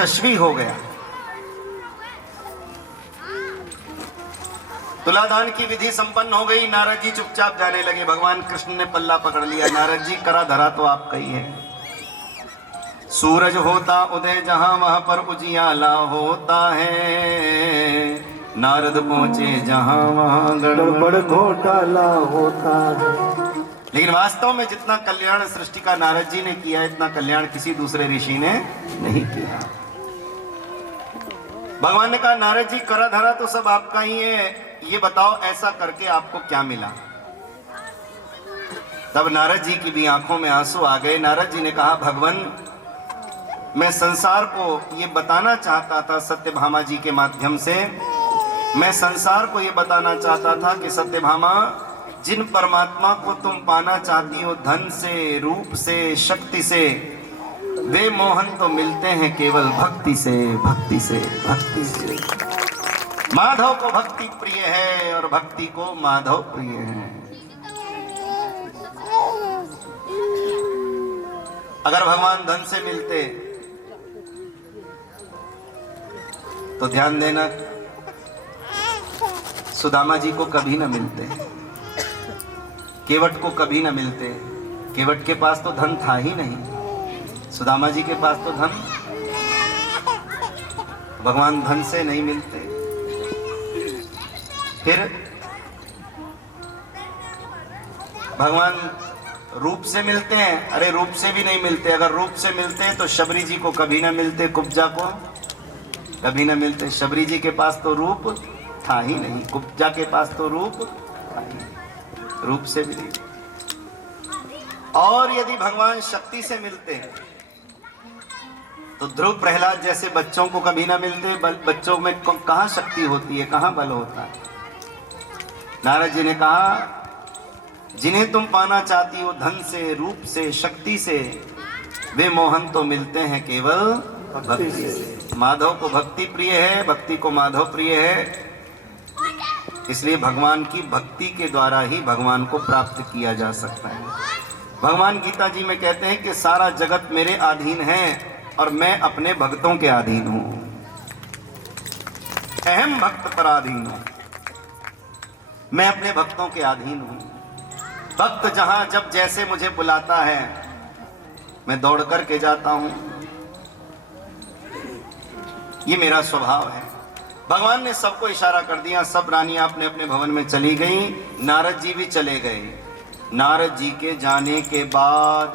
यशस्वी हो गया। तुलादान की विधि संपन्न हो गई। नारद जी चुपचाप जाने लगे। भगवान कृष्ण ने पल्ला पकड़ लिया। नारद जी, करा धरा तो आपका ही है। सूरज होता उदय जहां वहां पर उजियाला होता है। नारद पहुंचे जहां वहां गड़बड़ घोटाला होता है। लेकिन वास्तव में जितना कल्याण सृष्टि का नारद जी ने किया, इतना कल्याण किसी दूसरे ऋषि ने नहीं किया। भगवान ने कहा, नारद जी करा धरा तो सब आपका ही है, ये बताओ ऐसा करके आपको क्या मिला। तब नारद जी की भी आंखों में आंसू आ गए। नारद जी ने कहा, भगवान, मैं संसार को ये बताना चाहता था सत्यभामा जी के माध्यम से। मैं संसार को ये बताना चाहता था कि सत्यभामा, जिन परमात्मा को तुम पाना चाहती हो धन से, रूप से, शक्ति से, वे मोहन तो मिलते हैं केवल भक्ति से, भक्ति से, भक्ति से। माधव को भक्ति प्रिय है और भक्ति को माधव प्रिय है। अगर भगवान धन से मिलते तो ध्यान देना, सुदामा जी को कभी न मिलते, केवट को कभी न मिलते। केवट के पास तो धन था ही नहीं, सुदामा जी के पास तो धन। भगवान धन से नहीं मिलते। फिर भगवान रूप से मिलते हैं। अरे रूप से भी नहीं मिलते। अगर रूप से मिलते हैं तो शबरी जी को कभी ना मिलते, कुब्जा को कभी ना मिलते। शबरी जी के पास तो रूप था ही नहीं, कुब्जा के पास तो रूप था ही, रूप से भी नहीं। और यदि भगवान शक्ति से मिलते हैं तो ध्रुव प्रहलाद जैसे बच्चों को कभी ना मिलते। बच्चों में कहाँ शक्ति होती है, कहाँ बल होता है। नारद जी ने कहा, जिन्हें तुम पाना चाहती हो धन से, रूप से, शक्ति से, वे मोहन तो मिलते हैं केवल भक्ति से। माधव को भक्ति प्रिय है, भक्ति को माधव प्रिय है। इसलिए भगवान की भक्ति के द्वारा ही भगवान को प्राप्त किया जा सकता है। भगवान गीता जी में कहते हैं कि सारा जगत मेरे अधीन है और मैं अपने भक्तों के अधीन हूं। अहम भक्त पराधीन हूं, मैं अपने भक्तों के अधीन हूं। भक्त जहां जब जैसे मुझे बुलाता है मैं दौड़ करके जाता हूं। ये मेरा स्वभाव है। भगवान ने सबको इशारा कर दिया। सब रानियां अपने अपने भवन में चली गईं। नारद जी भी चले गए। नारद जी के जाने के बाद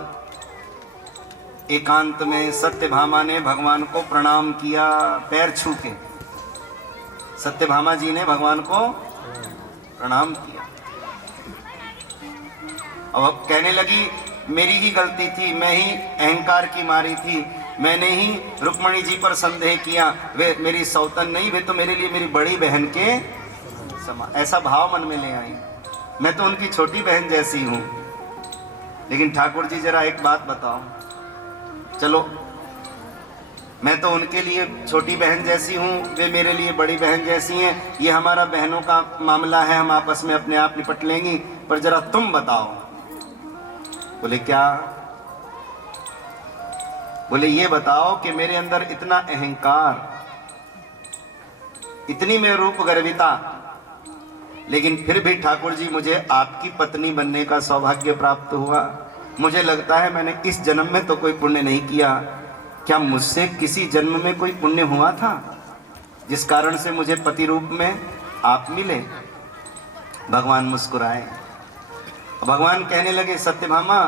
एकांत में सत्यभामा ने भगवान को प्रणाम किया, पैर छू के। सत्यभामा जी ने भगवान को प्रणाम किया। अब कहने लगी, मेरी ही गलती थी, मैं ही अहंकार की मारी थी, मैंने ही रुक्मणी जी पर संदेह किया। वे मेरी सौतन नहीं, वे तो मेरे लिए मेरी बड़ी बहन के समान। ऐसा भाव मन में ले आई। मैं तो उनकी छोटी बहन जैसी हूं। लेकिन ठाकुर जी जरा एक बात बताओ, चलो मैं तो उनके लिए छोटी बहन जैसी हूं, वे मेरे लिए बड़ी बहन जैसी हैं। ये हमारा बहनों का मामला है, हम आपस में अपने आप निपट लेंगी। पर जरा तुम बताओ। बोले क्या? बोले ये बताओ कि मेरे अंदर इतना अहंकार, इतनी में रूप गर्विता, लेकिन फिर भी ठाकुर जी मुझे आपकी पत्नी बनने का सौभाग्य प्राप्त हुआ। मुझे लगता है मैंने इस जन्म में तो कोई पुण्य नहीं किया। क्या मुझसे किसी जन्म में कोई पुण्य हुआ था जिस कारण से मुझे पति रूप में आप मिले? भगवान मुस्कुराए। भगवान कहने लगे, सत्यभामा,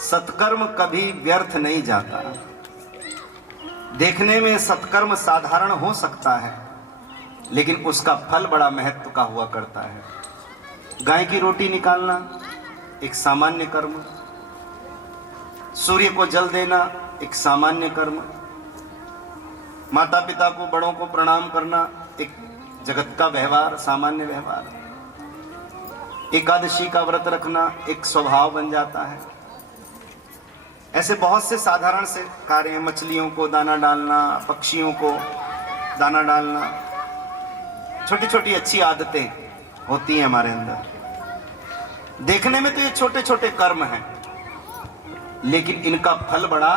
सत्कर्म कभी व्यर्थ नहीं जाता। देखने में सत्कर्म साधारण हो सकता है, लेकिन उसका फल बड़ा महत्व का हुआ करता है। गाय की रोटी निकालना एक सामान्य कर्म, सूर्य को जल देना एक सामान्य कर्म, माता पिता को, बड़ों को प्रणाम करना एक जगत का व्यवहार, सामान्य व्यवहार। एकादशी का व्रत रखना एक स्वभाव बन जाता है। ऐसे बहुत से साधारण से कार्य हैं। मछलियों को दाना डालना, पक्षियों को दाना डालना, छोटी छोटी अच्छी आदतें होती हैं हमारे अंदर। देखने में तो ये छोटे छोटे कर्म हैं, लेकिन इनका फल बड़ा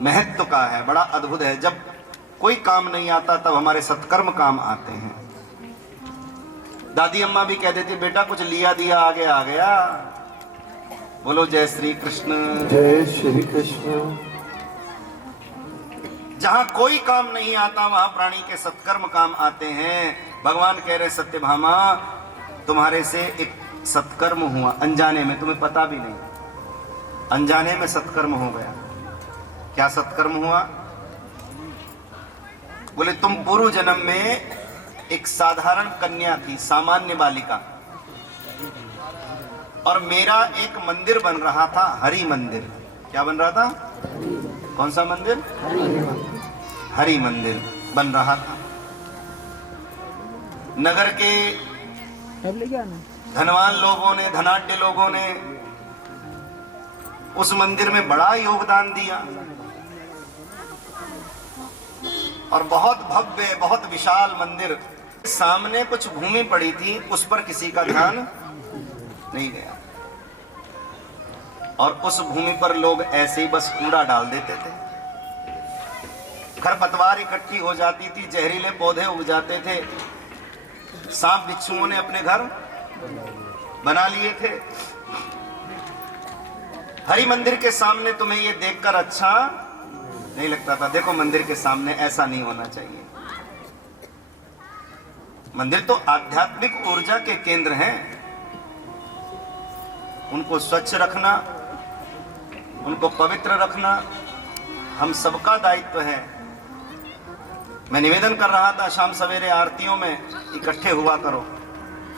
महत्व का है, बड़ा अद्भुत है। जब कोई काम नहीं आता तब हमारे सत्कर्म काम आते हैं। दादी अम्मा भी कह देती बेटा कुछ लिया दिया आगे आ गया। बोलो जय श्री कृष्ण। जय श्री कृष्ण। जहां कोई काम नहीं आता वहां प्राणी के सत्कर्म काम आते हैं। भगवान कह रहे सत्यभामा तुम्हारे से एक सत्कर्म हुआ अनजाने में, तुम्हें पता भी नहीं, अनजाने में सत्कर्म हो गया। क्या सत्कर्म हुआ? बोले तुम पूर्व जन्म में एक साधारण कन्या थी, सामान्य बालिका, और मेरा एक मंदिर बन रहा था, हरि मंदिर। क्या बन रहा था? कौन सा मंदिर? हरि मंदिर बन रहा था। नगर के धनवान लोगों ने, धनाढ्य लोगों ने उस मंदिर में बड़ा योगदान दिया और बहुत भव्य, बहुत विशाल मंदिर। सामने कुछ भूमि पड़ी थी, उस पर किसी का ध्यान नहीं गया और उस भूमि पर लोग ऐसे ही बस कूड़ा डाल देते थे। खरपतवार इकट्ठी हो जाती थी, जहरीले पौधे उग जाते थे, सांप बिच्छुओं ने अपने घर बना लिए थे। हरि मंदिर के सामने तुम्हें ये देखकर अच्छा नहीं लगता था। देखो मंदिर के सामने ऐसा नहीं होना चाहिए। मंदिर तो आध्यात्मिक ऊर्जा के केंद्र हैं, उनको स्वच्छ रखना, उनको पवित्र रखना हम सबका दायित्व है। मैं निवेदन कर रहा था शाम सवेरे आरतियों में इकट्ठे हुआ करो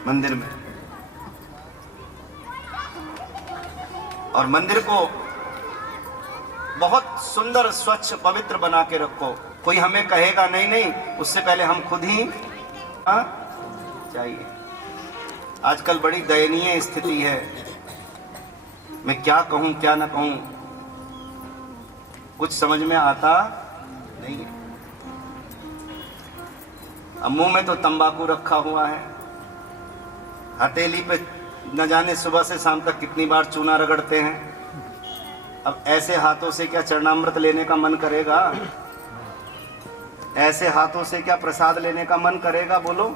मंदिर में, और मंदिर को बहुत सुंदर स्वच्छ पवित्र बना के रखो। कोई हमें कहेगा नहीं नहीं, उससे पहले हम खुद ही चाहिए। आजकल बड़ी दयनीय स्थिति है, मैं क्या कहूं क्या ना कहूं कुछ समझ में आता नहीं है। अब मुंह में तो तंबाकू रखा हुआ है, हथेली पे न जाने सुबह से शाम तक कितनी बार चूना रगड़ते हैं। अब ऐसे हाथों से क्या चरणामृत लेने का मन करेगा? ऐसे हाथों से क्या प्रसाद लेने का मन करेगा? बोलो।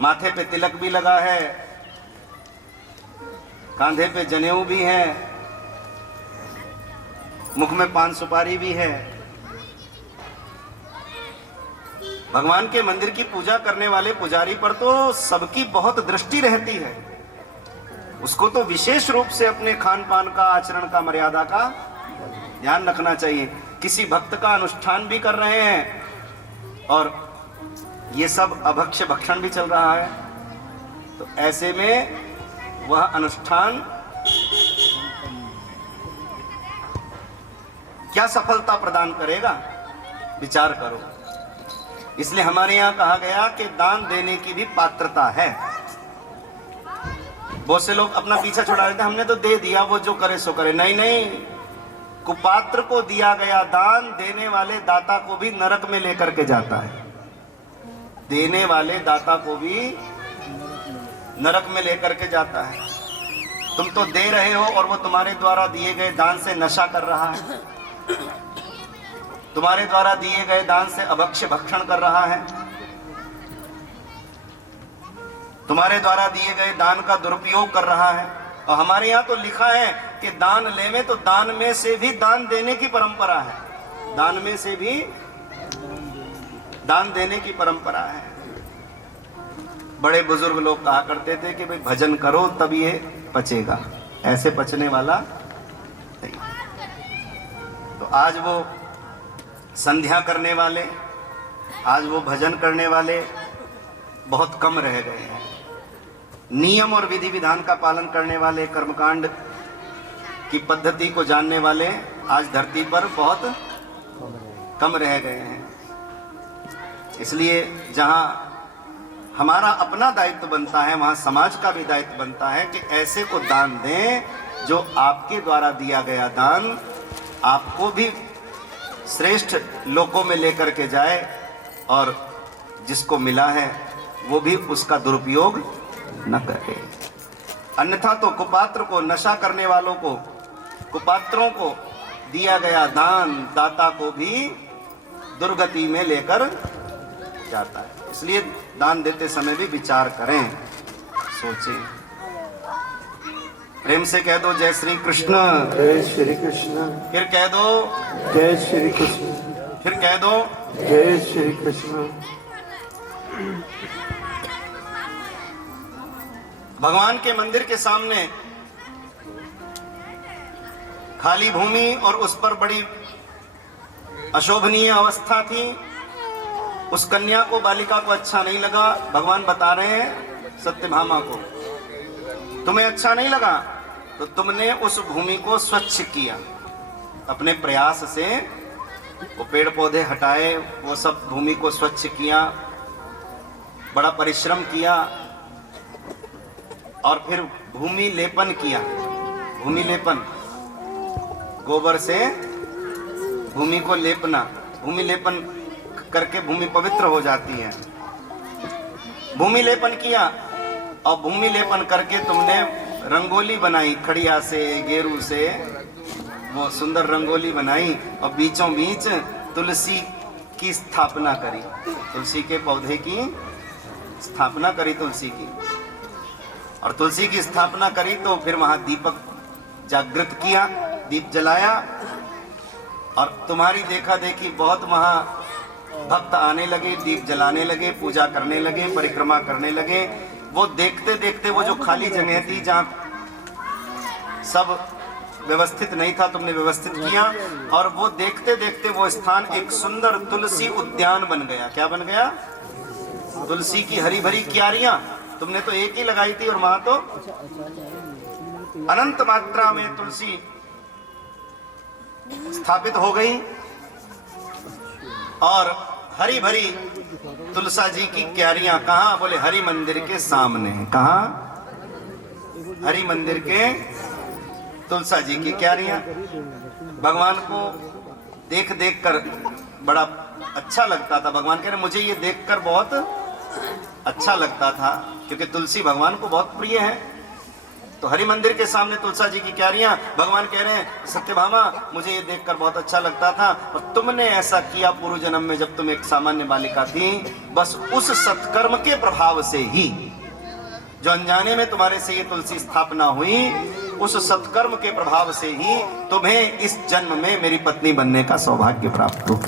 माथे पे तिलक भी लगा है, कांधे पे जनेऊ भी है, मुख में पान सुपारी भी है। भगवान के मंदिर की पूजा करने वाले पुजारी पर तो सबकी बहुत दृष्टि रहती है। उसको तो विशेष रूप से अपने खान पान का, आचरण का, मर्यादा का ध्यान रखना चाहिए। किसी भक्त का अनुष्ठान भी कर रहे हैं और ये सब अभक्ष्य भक्षण भी चल रहा है, तो ऐसे में वह अनुष्ठान क्या सफलता प्रदान करेगा? विचार करो। इसलिए हमारे यहाँ कहा गया कि दान देने की भी पात्रता है। बहुत से लोग अपना पीछा छुड़ा लेते हैं, हमने तो दे दिया, वो जो करे सो करे। नहीं नहीं, कुपात्र को दिया गया दान देने वाले दाता को भी नरक में लेकर के जाता है। देने वाले दाता को भी नरक में लेकर के जाता है। तुम तो दे रहे हो और वो तुम्हारे द्वारा दिए गए दान से नशा कर रहा है, तुम्हारे द्वारा दिए गए दान से अभक्ष्य भक्षण कर रहा है, तुम्हारे द्वारा दिए गए दान का दुरुपयोग कर रहा है। और हमारे यहाँ तो लिखा है कि दान लेवे तो दान में से भी दान देने की परंपरा है। दान में से भी दान देने की परंपरा है। बड़े बुजुर्ग लोग कहा करते थे कि भाई भजन करो तब ये पचेगा, ऐसे पचने वाला नहीं। तो आज वो संध्या करने वाले, आज वो भजन करने वाले बहुत कम रह गए हैं। नियम और विधि विधान का पालन करने वाले, कर्मकांड की पद्धति को जानने वाले आज धरती पर बहुत कम रह गए हैं। इसलिए जहां हमारा अपना दायित्व बनता है, वहां समाज का भी दायित्व बनता है कि ऐसे को दान दें जो आपके द्वारा दिया गया दान आपको भी श्रेष्ठ लोकों में लेकर के जाए और जिसको मिला है वो भी उसका दुरुपयोग न करे। अन्यथा तो कुपात्र को, नशा करने वालों को कुपात्रों को दिया गया दान दाता को भी दुर्गति में लेकर जाता है। इसलिए दान देते समय भी विचार करें, सोचें। प्रेम से कह दो जय श्री कृष्ण। जय श्री कृष्ण। फिर कह दो जय श्री कृष्ण। फिर कह दो जय श्री कृष्ण। भगवान के मंदिर के सामने खाली भूमि और उस पर बड़ी अशोभनीय अवस्था थी। उस कन्या को, बालिका को अच्छा नहीं लगा। भगवान बता रहे हैं सत्यभामा को, तुम्हें अच्छा नहीं लगा तो तुमने उस भूमि को स्वच्छ किया अपने प्रयास से। वो पेड़ पौधे हटाए, वो सब भूमि को स्वच्छ किया, बड़ा परिश्रम किया और फिर भूमि लेपन किया। भूमि लेपन, गोबर से भूमि को लेपना। भूमि लेपन करके भूमि पवित्र हो जाती है। भूमि लेपन किया और भूमि लेपन करके तुमने रंगोली बनाई, खड़िया से, गेरू से वो सुंदर रंगोली बनाई और बीचों बीच तुलसी की स्थापना करी। तुलसी के पौधे की स्थापना करी, तुलसी की। और तुलसी की स्थापना करी तो फिर वहां दीपक जागृत किया, दीप जलाया और तुम्हारी देखा देखी बहुत वहां भक्त आने लगे, दीप जलाने लगे, पूजा करने लगे, परिक्रमा करने लगे। वो देखते देखते वो जो खाली जगह थी जहां सब व्यवस्थित नहीं था, तुमने व्यवस्थित किया और वो देखते देखते वो स्थान एक सुंदर तुलसी उद्यान बन गया। क्या बन गया? तुलसी की हरी भरी क्यारियां। तुमने तो एक ही लगाई थी और वहां तो अनंत मात्रा में तुलसी स्थापित हो गई और हरी भरी तुलसा जी की क्यारियां। कहां? बोले हरि मंदिर के सामने। कहां? हरि मंदिर के तुलसा जी की क्यारियां। भगवान को देख देख कर बड़ा अच्छा लगता था। भगवान कह रहे मुझे ये देखकर बहुत अच्छा लगता था, क्योंकि तुलसी भगवान को बहुत प्रिय है। तो हरि मंदिर के सामने तुलसा जी की क्यारियां। भगवान कह रहे हैं सत्यभामा मुझे ये देखकर बहुत अच्छा लगता था और तुमने ऐसा किया पूर्व जन्म में जब तुम एक सामान्य बालिका थी। बस उस सत्कर्म के प्रभाव से ही, जो अनजाने में तुम्हारे से ये तुलसी स्थापना हुई, उस सत्कर्म के प्रभाव से ही तुम्हें इस जन्म में मेरी पत्नी बनने का सौभाग्य प्राप्त हुआ।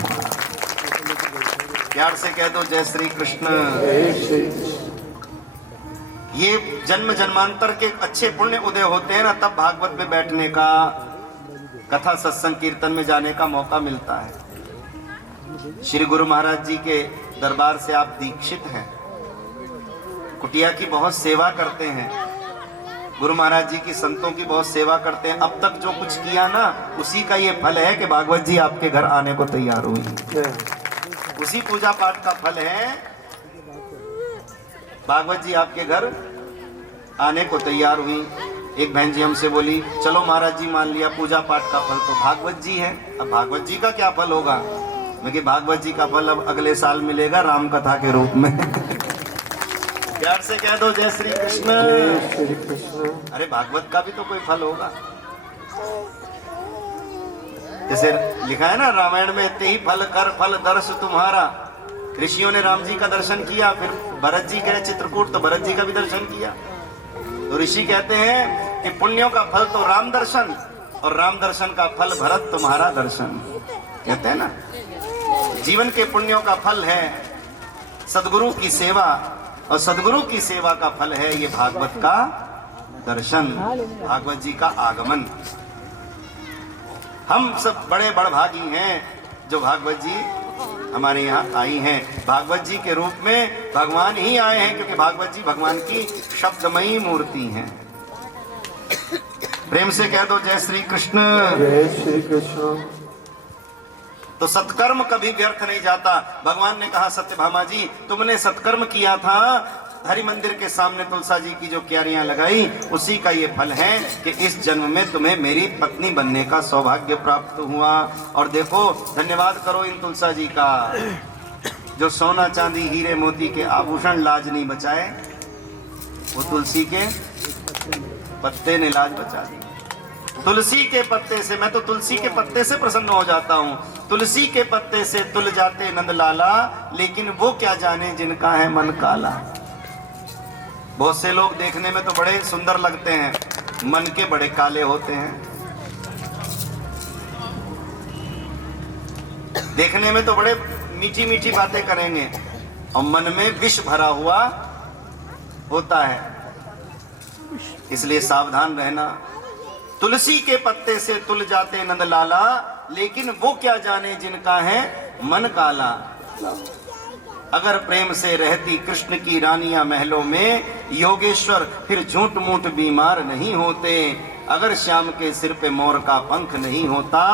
प्यार से कह दो जय श्री कृष्ण। जय श्री कृष्ण। ये जन्म जन्मांतर के अच्छे पुण्य उदय होते हैं ना, तब भागवत में बैठने का, कथा सत्संग कीर्तन में जाने का मौका मिलता है। श्री गुरु महाराज जी के दरबार से आप दीक्षित हैं, कुटिया की बहुत सेवा करते हैं, गुरु महाराज जी की, संतों की बहुत सेवा करते हैं। अब तक जो कुछ किया ना, उसी का ये फल है कि भागवत जी आपके घर आने को तैयार हुई। उसी पूजा पाठ का फल है भागवत जी आपके घर आने को तैयार हुई। एक बहन जी हमसे बोली चलो महाराज जी, मान लिया पूजा पाठ का फल तो भागवत जी है, अब भागवत जी का क्या फल होगा? मैं कि भागवत जी का फल अब अगले साल मिलेगा राम कथा के रूप में। प्यार से कह दो जय श्री कृष्ण। जय श्री कृष्ण। अरे भागवत का भी तो कोई फल होगा। जैसे लिखा है ना रामायण में, ते ही फल कर फल दर्श तुम्हारा। ऋषियों ने राम जी का दर्शन किया, फिर भरत जी गए चित्रकूट तो भरत जी का भी दर्शन किया। तो ऋषि कहते हैं कि पुण्यों का फल तो राम दर्शन और राम दर्शन का फल भरत तुम्हारा दर्शन। कहते हैं ना, जीवन के पुण्यों का फल है सदगुरु की सेवा और सदगुरु की सेवा का फल है ये भागवत का दर्शन, भागवत जी का आगमन। हम सब बड़े बड़भागी हैं जो भागवत जी हमारे यहाँ आई हैं। भागवत जी के रूप में भगवान ही आए हैं, क्योंकि भागवत जी भगवान की शब्दमयी मूर्ति हैं। प्रेम से कह दो जय श्री कृष्ण। जय श्री कृष्ण। तो सत्कर्म कभी व्यर्थ नहीं जाता। भगवान ने कहा सत्यभामा जी तुमने सत्कर्म किया था, हरि मंदिर के सामने तुलसा जी की जो क्यारियां लगाई, उसी का ये फल है कि इस जन्म में तुम्हें मेरी पत्नी बनने का सौभाग्य प्राप्त हुआ। और देखो, धन्यवाद करो इन तुलसा जी का, जो सोना चांदी हीरे मोती के आभूषण लाज नहीं बचाए, वो तुलसी के पत्ते ने लाज बचा दी। तुलसी के पत्ते से, मैं तो तुलसी के पत्ते से प्रसन्न हो जाता हूँ। तुलसी के पत्ते से तुल जाते नंद लाला, लेकिन वो क्या जाने जिनका है मन काला। बहुत से लोग देखने में तो बड़े सुंदर लगते हैं, मन के बड़े काले होते हैं। देखने में तो बड़े मीठी मीठी बातें करेंगे और मन में विष भरा हुआ होता है। इसलिए सावधान रहना। तुलसी के पत्ते से तुल जाते नंद लाला, लेकिन वो क्या जाने जिनका है मन काला। अगर प्रेम से रहती कृष्ण की रानियां महलों में, योगेश्वर फिर झूठ मूठ बीमार नहीं होते। अगर श्याम के सिर पे मोर का पंख नहीं होता,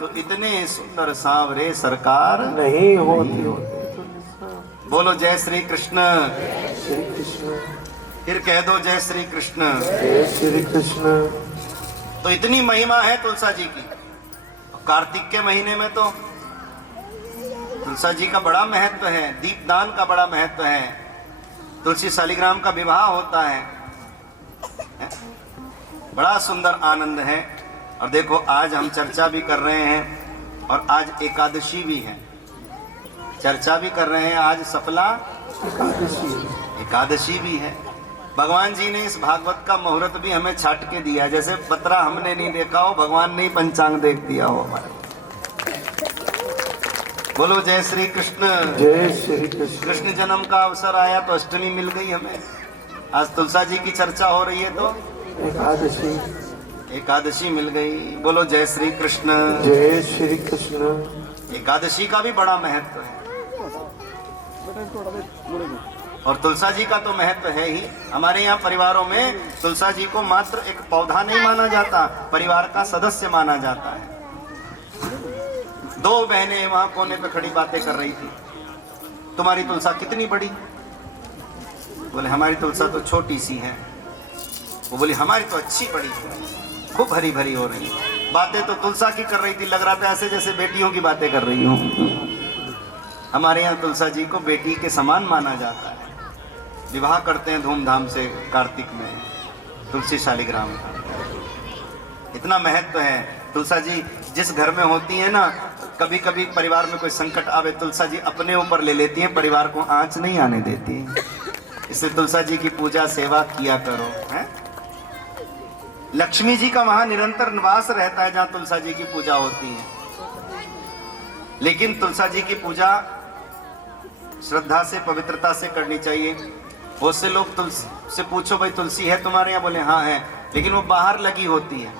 तो इतने सुंदर सांवरे सरकार नहीं होती। बोलो जय श्री कृष्ण। श्री कृष्ण। फिर कह दो जय श्री कृष्ण। जय श्री कृष्ण। तो इतनी महिमा है तुलसा जी की। कार्तिक के महीने में तो तुलसा जी का बड़ा महत्व है, दीपदान का बड़ा महत्व है। तुलसी शालिग्राम का विवाह होता है, बड़ा सुंदर आनंद है। और देखो आज हम चर्चा भी कर रहे हैं और आज एकादशी भी है, चर्चा भी कर रहे हैं। आज सफला एकादशी भी है। भगवान जी ने इस भागवत का मुहूर्त भी हमें छाट के दिया, जैसे पत्रा हमने नहीं देखा हो, भगवान ने ही पंचांग देख दिया हो हमारे। बोलो जय श्री कृष्ण। जय श्री कृष्ण। कृष्ण जन्म का अवसर आया तो अष्टमी मिल गई हमें। आज तुलसा जी की चर्चा हो रही है तो एकादशी मिल गई। बोलो जय श्री कृष्ण। जय श्री कृष्ण। एकादशी का भी बड़ा महत्व है और तुलसा जी का तो महत्व है ही। हमारे यहाँ परिवारों में तुलसा जी को मात्र एक पौधा नहीं माना जाता, परिवार का सदस्य माना जाता है। दो बहनें वहां कोने पे खड़ी बातें कर रही थी, तुम्हारी तुलसा कितनी बड़ी? बोले हमारी तुलसा तो छोटी सी है। वो बोली हमारी तो अच्छी बड़ी है, खूब हरी भरी हो रही है। बातें तो तुलसा की कर रही थी, लग रहा था ऐसे जैसे बेटियों की बातें कर रही हूँ। हमारे यहाँ तुलसा जी को बेटी के समान माना जाता है। विवाह करते हैं धूमधाम से कार्तिक में तुलसी शालिग्राम का, इतना महत्व है। तुलसा जी जिस घर में होती है ना, कभी कभी परिवार में कोई संकट आवे, तुलसा जी अपने ऊपर ले लेती हैं, परिवार को आंच नहीं आने देती। इसलिए तुलसा जी की पूजा सेवा किया करो, है? लक्ष्मी जी का वहां निरंतर निवास रहता है जहां तुलसा जी की पूजा होती है। लेकिन तुलसा जी की पूजा श्रद्धा से, पवित्रता से करनी चाहिए। बहुत से लोग तुलसी से पूछो भाई तुलसी है तुम्हारे यहाँ? बोले हाँ है, लेकिन वो बाहर लगी होती है।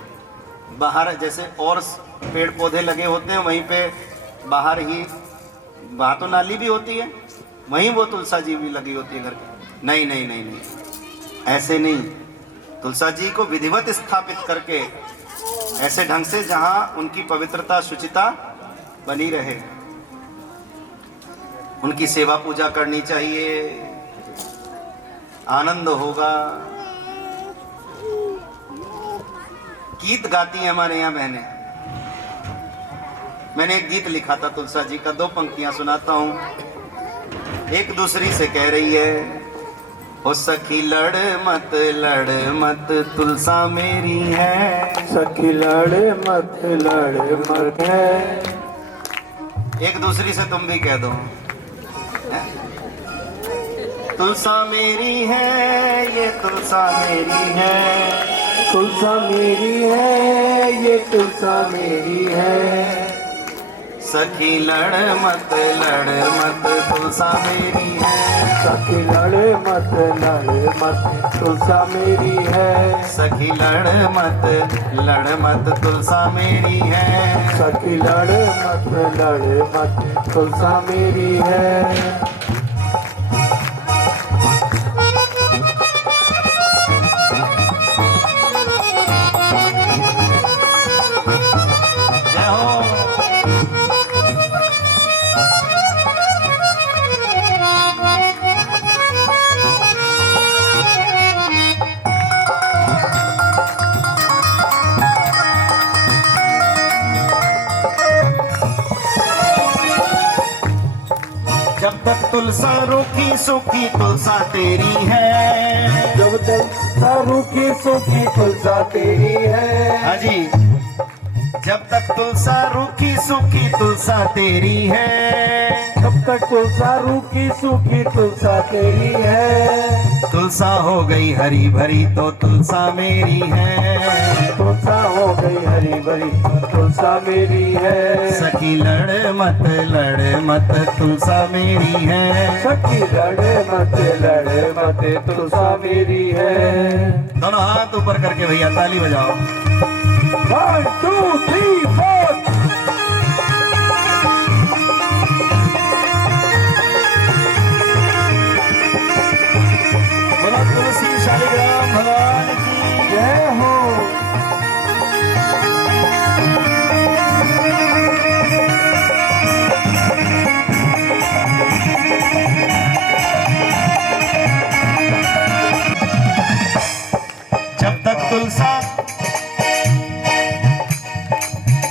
बाहर जैसे और पेड़ पौधे लगे होते हैं वहीं पे बाहर ही, वहाँ तो नाली भी होती है, वहीं वो तुलसा जी भी लगी होती है घर के। नहीं नहीं नहीं नहीं, ऐसे नहीं। तुलसा जी को विधिवत स्थापित करके ऐसे ढंग से जहाँ उनकी पवित्रता शुचिता बनी रहे, उनकी सेवा पूजा करनी चाहिए। आनंद होगा। गीत गाती हैं हमारे यहाँ बहनें। मैंने एक गीत लिखा था तुलसा जी का, 2 पंक्तियां सुनाता हूं। एक दूसरी से कह रही है, ओ सखी लड़ मत तुलसा मेरी है। सखी लड़ मत है। एक दूसरी से तुम भी कह दो, तुलसा मेरी है, ये तुलसा मेरी है। तुलसा मेरी है, ये तुलसा मेरी है। सखी लड़ मत तुलसा मेरी है। सखी लड़ मत तुलसा मेरी है। सखी लड़ मत तुलसा मेरी है। सखी लड़ मत तुलसा मेरी है। जब तक तुलसा रूखी सूखी तुलसा तेरी है। जब जब तक रूखी सूखी तुलसा तेरी है। हाँ जी, जब तक तुलसा रूखी सूखी तुलसा तेरी है, जब तक तुलसा रूखी सूखी तुलसा तेरी है। तुलसा हो गई हरी भरी तो तुलसा मेरी है। तुलसा हो गई हरी भरी तुलसा मेरी है। सखी लड़ मत तुलसा मेरी है। सखी लड़ मत तुलसा मेरी है। दोनों हाथ ऊपर करके भैया ताली बजाओ। 1 2 3 4। बोलो तुलसी शालिग्राम भगवान की जय हो।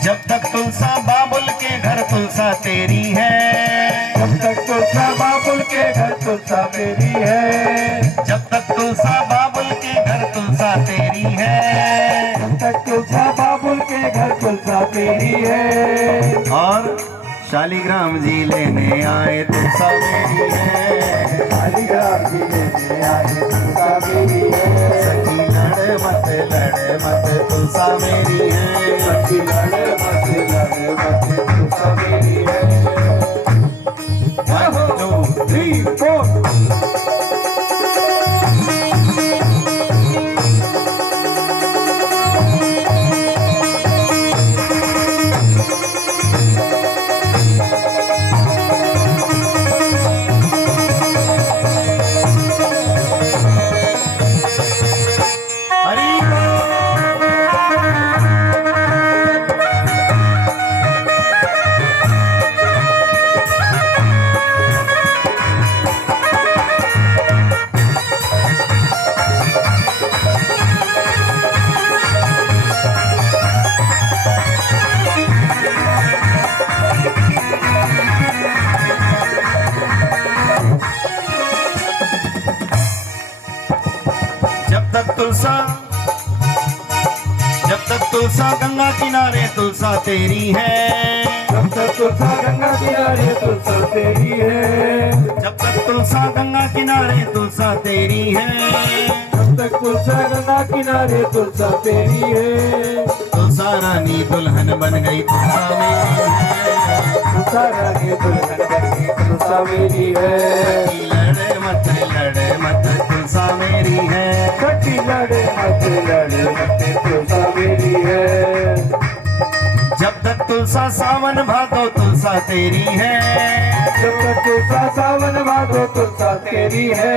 जब तक तुलसा बाबुल के घर तुलसा तेरी है। जब तक तुलसा बाबुल के घर तुलसा तेरी है। जब तक तुलसा बाबुल के घर तुलसा तेरी है। जब तक तुलसा बाबुल के घर तुलसा तेरी है। और शालिग्राम जी लेने आए तुलसा मेरी है। शालिग्राम जी लेने आए तुलसा मेरी है। सखी लड़ मत तुलसा मेरी है। सखी लड़ मत तुलसा मेरी है। 1 2 3 4। जब तक तुलसा गंगा किनारे तुलसा तेरी है। जब तक तुलसा गंगा किनारे तुलसा तेरी है। जब तक तुलसा गंगा किनारे तुलसा तेरी है। जब तक तुलसा गंगा किनारे तुलसा तेरी है। तुलसा रानी दुल्हन बन गई तुलसा मेरी है। तुलसा रानी दुल्हन बन गई तुलसा मेरी है। लड़े मत तुलसा मेरी है। सखी लड़े मत तुलसा मेरी है। जब तक तुलसा सावन भादो तुलसा तेरी है। जब तक तुलसा सावन भादो तुलसा तेरी है।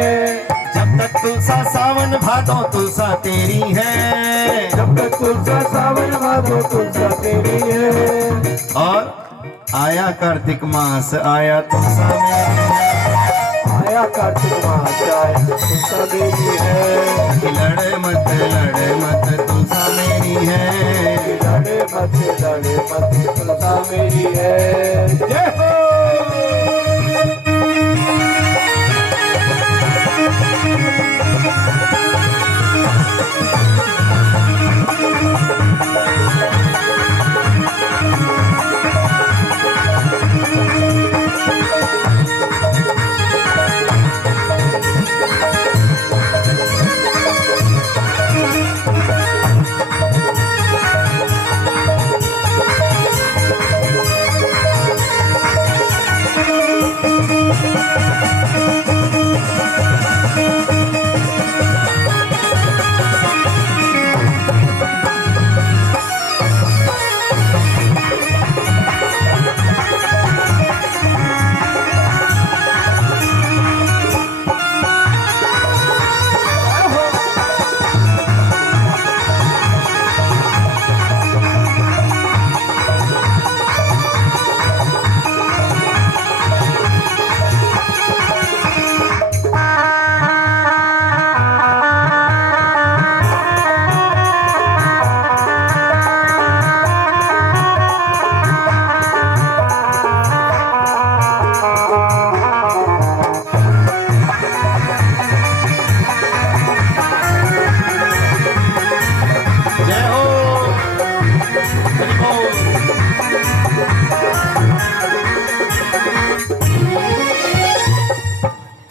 जब तक तुलसा सावन भादो तुलसा तेरी है। जब तक तुलसा सावन भादो तुलसा तेरी है। और आया कार्तिक मास आया तुलसा मेरी है। आया कार्तिक मास आया तुलसा मेरी है। लड़े मत तुलसा मेरी है। लड़े मत तुलसा मेरी है। जय हो।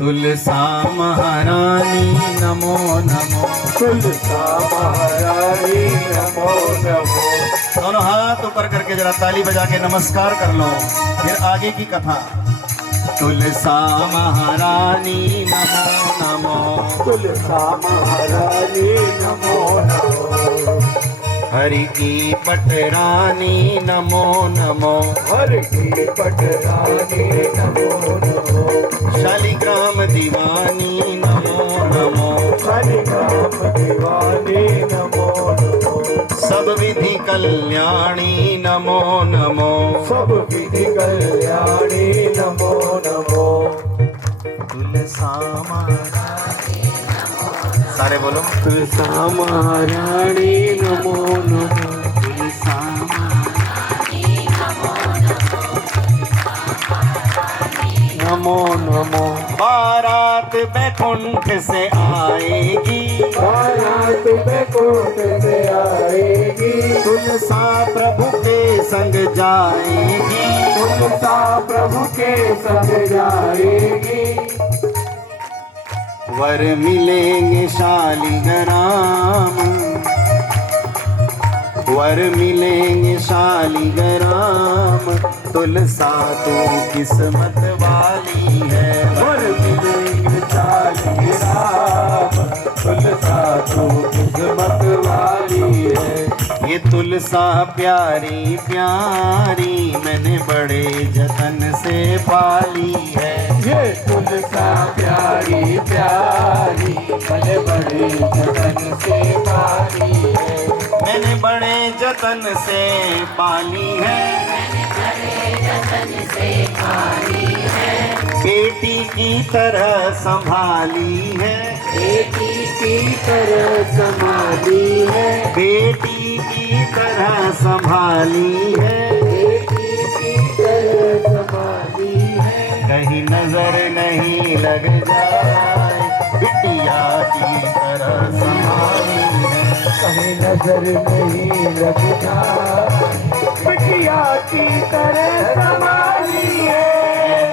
तुलसा महारानी नमो नमो। तुलसा महारानी नमो नमो। दोनों हाथ ऊपर करके जरा ताली बजा के नमस्कार कर लो, फिर आगे की कथा। तुलसा महारानी नमो नमो। तुलसा महारानी नमो नमो। हरि की पटरानी नमो नमो। हरि की पटरानी नमो नमो। शालिग्राम दीवानी नमो नमो। शालिग्राम दीवानी नमो नमो। सब विधि कल्याणी नमो नमो। सब विधि कल्याणी नमो नमो। तुलसा महारानी नमो। सारे बोलो। तुलसा महारानी नमो नमो। तुलसा नमो नमो। बारात बैकुंठ से आएगी। बारात बैकुंठ से आएगी। तुलसा प्रभु के संग जाएगी। तुलसा प्रभु के संग जाएगी। वर मिलेंगे शालिग्राम। वर मिलेंगे शालिग्राम। तुलसा तू किस्मत वाली है। वर मिलेंगे शालिग्राम। तुलसा तू किस्मत वाली है। ये तुलसा प्यारी प्यारी मैंने बड़े जतन से पाली है। ये तुलसा प्यारी प्यारी मैंने बड़े जतन से पाली है। मैंने बड़े जतन से पाली है। बेटी की तरह संभाली है। बेटी की तरह संभाली है। बेटी की तरह संभाली है। बेटी की तरह संभाली है। कहीं नजर नहीं लग जाए, बिटिया की तरह संभाली है। कहीं नजर नहीं लग जाए, बिटिया की तरह संभाली है।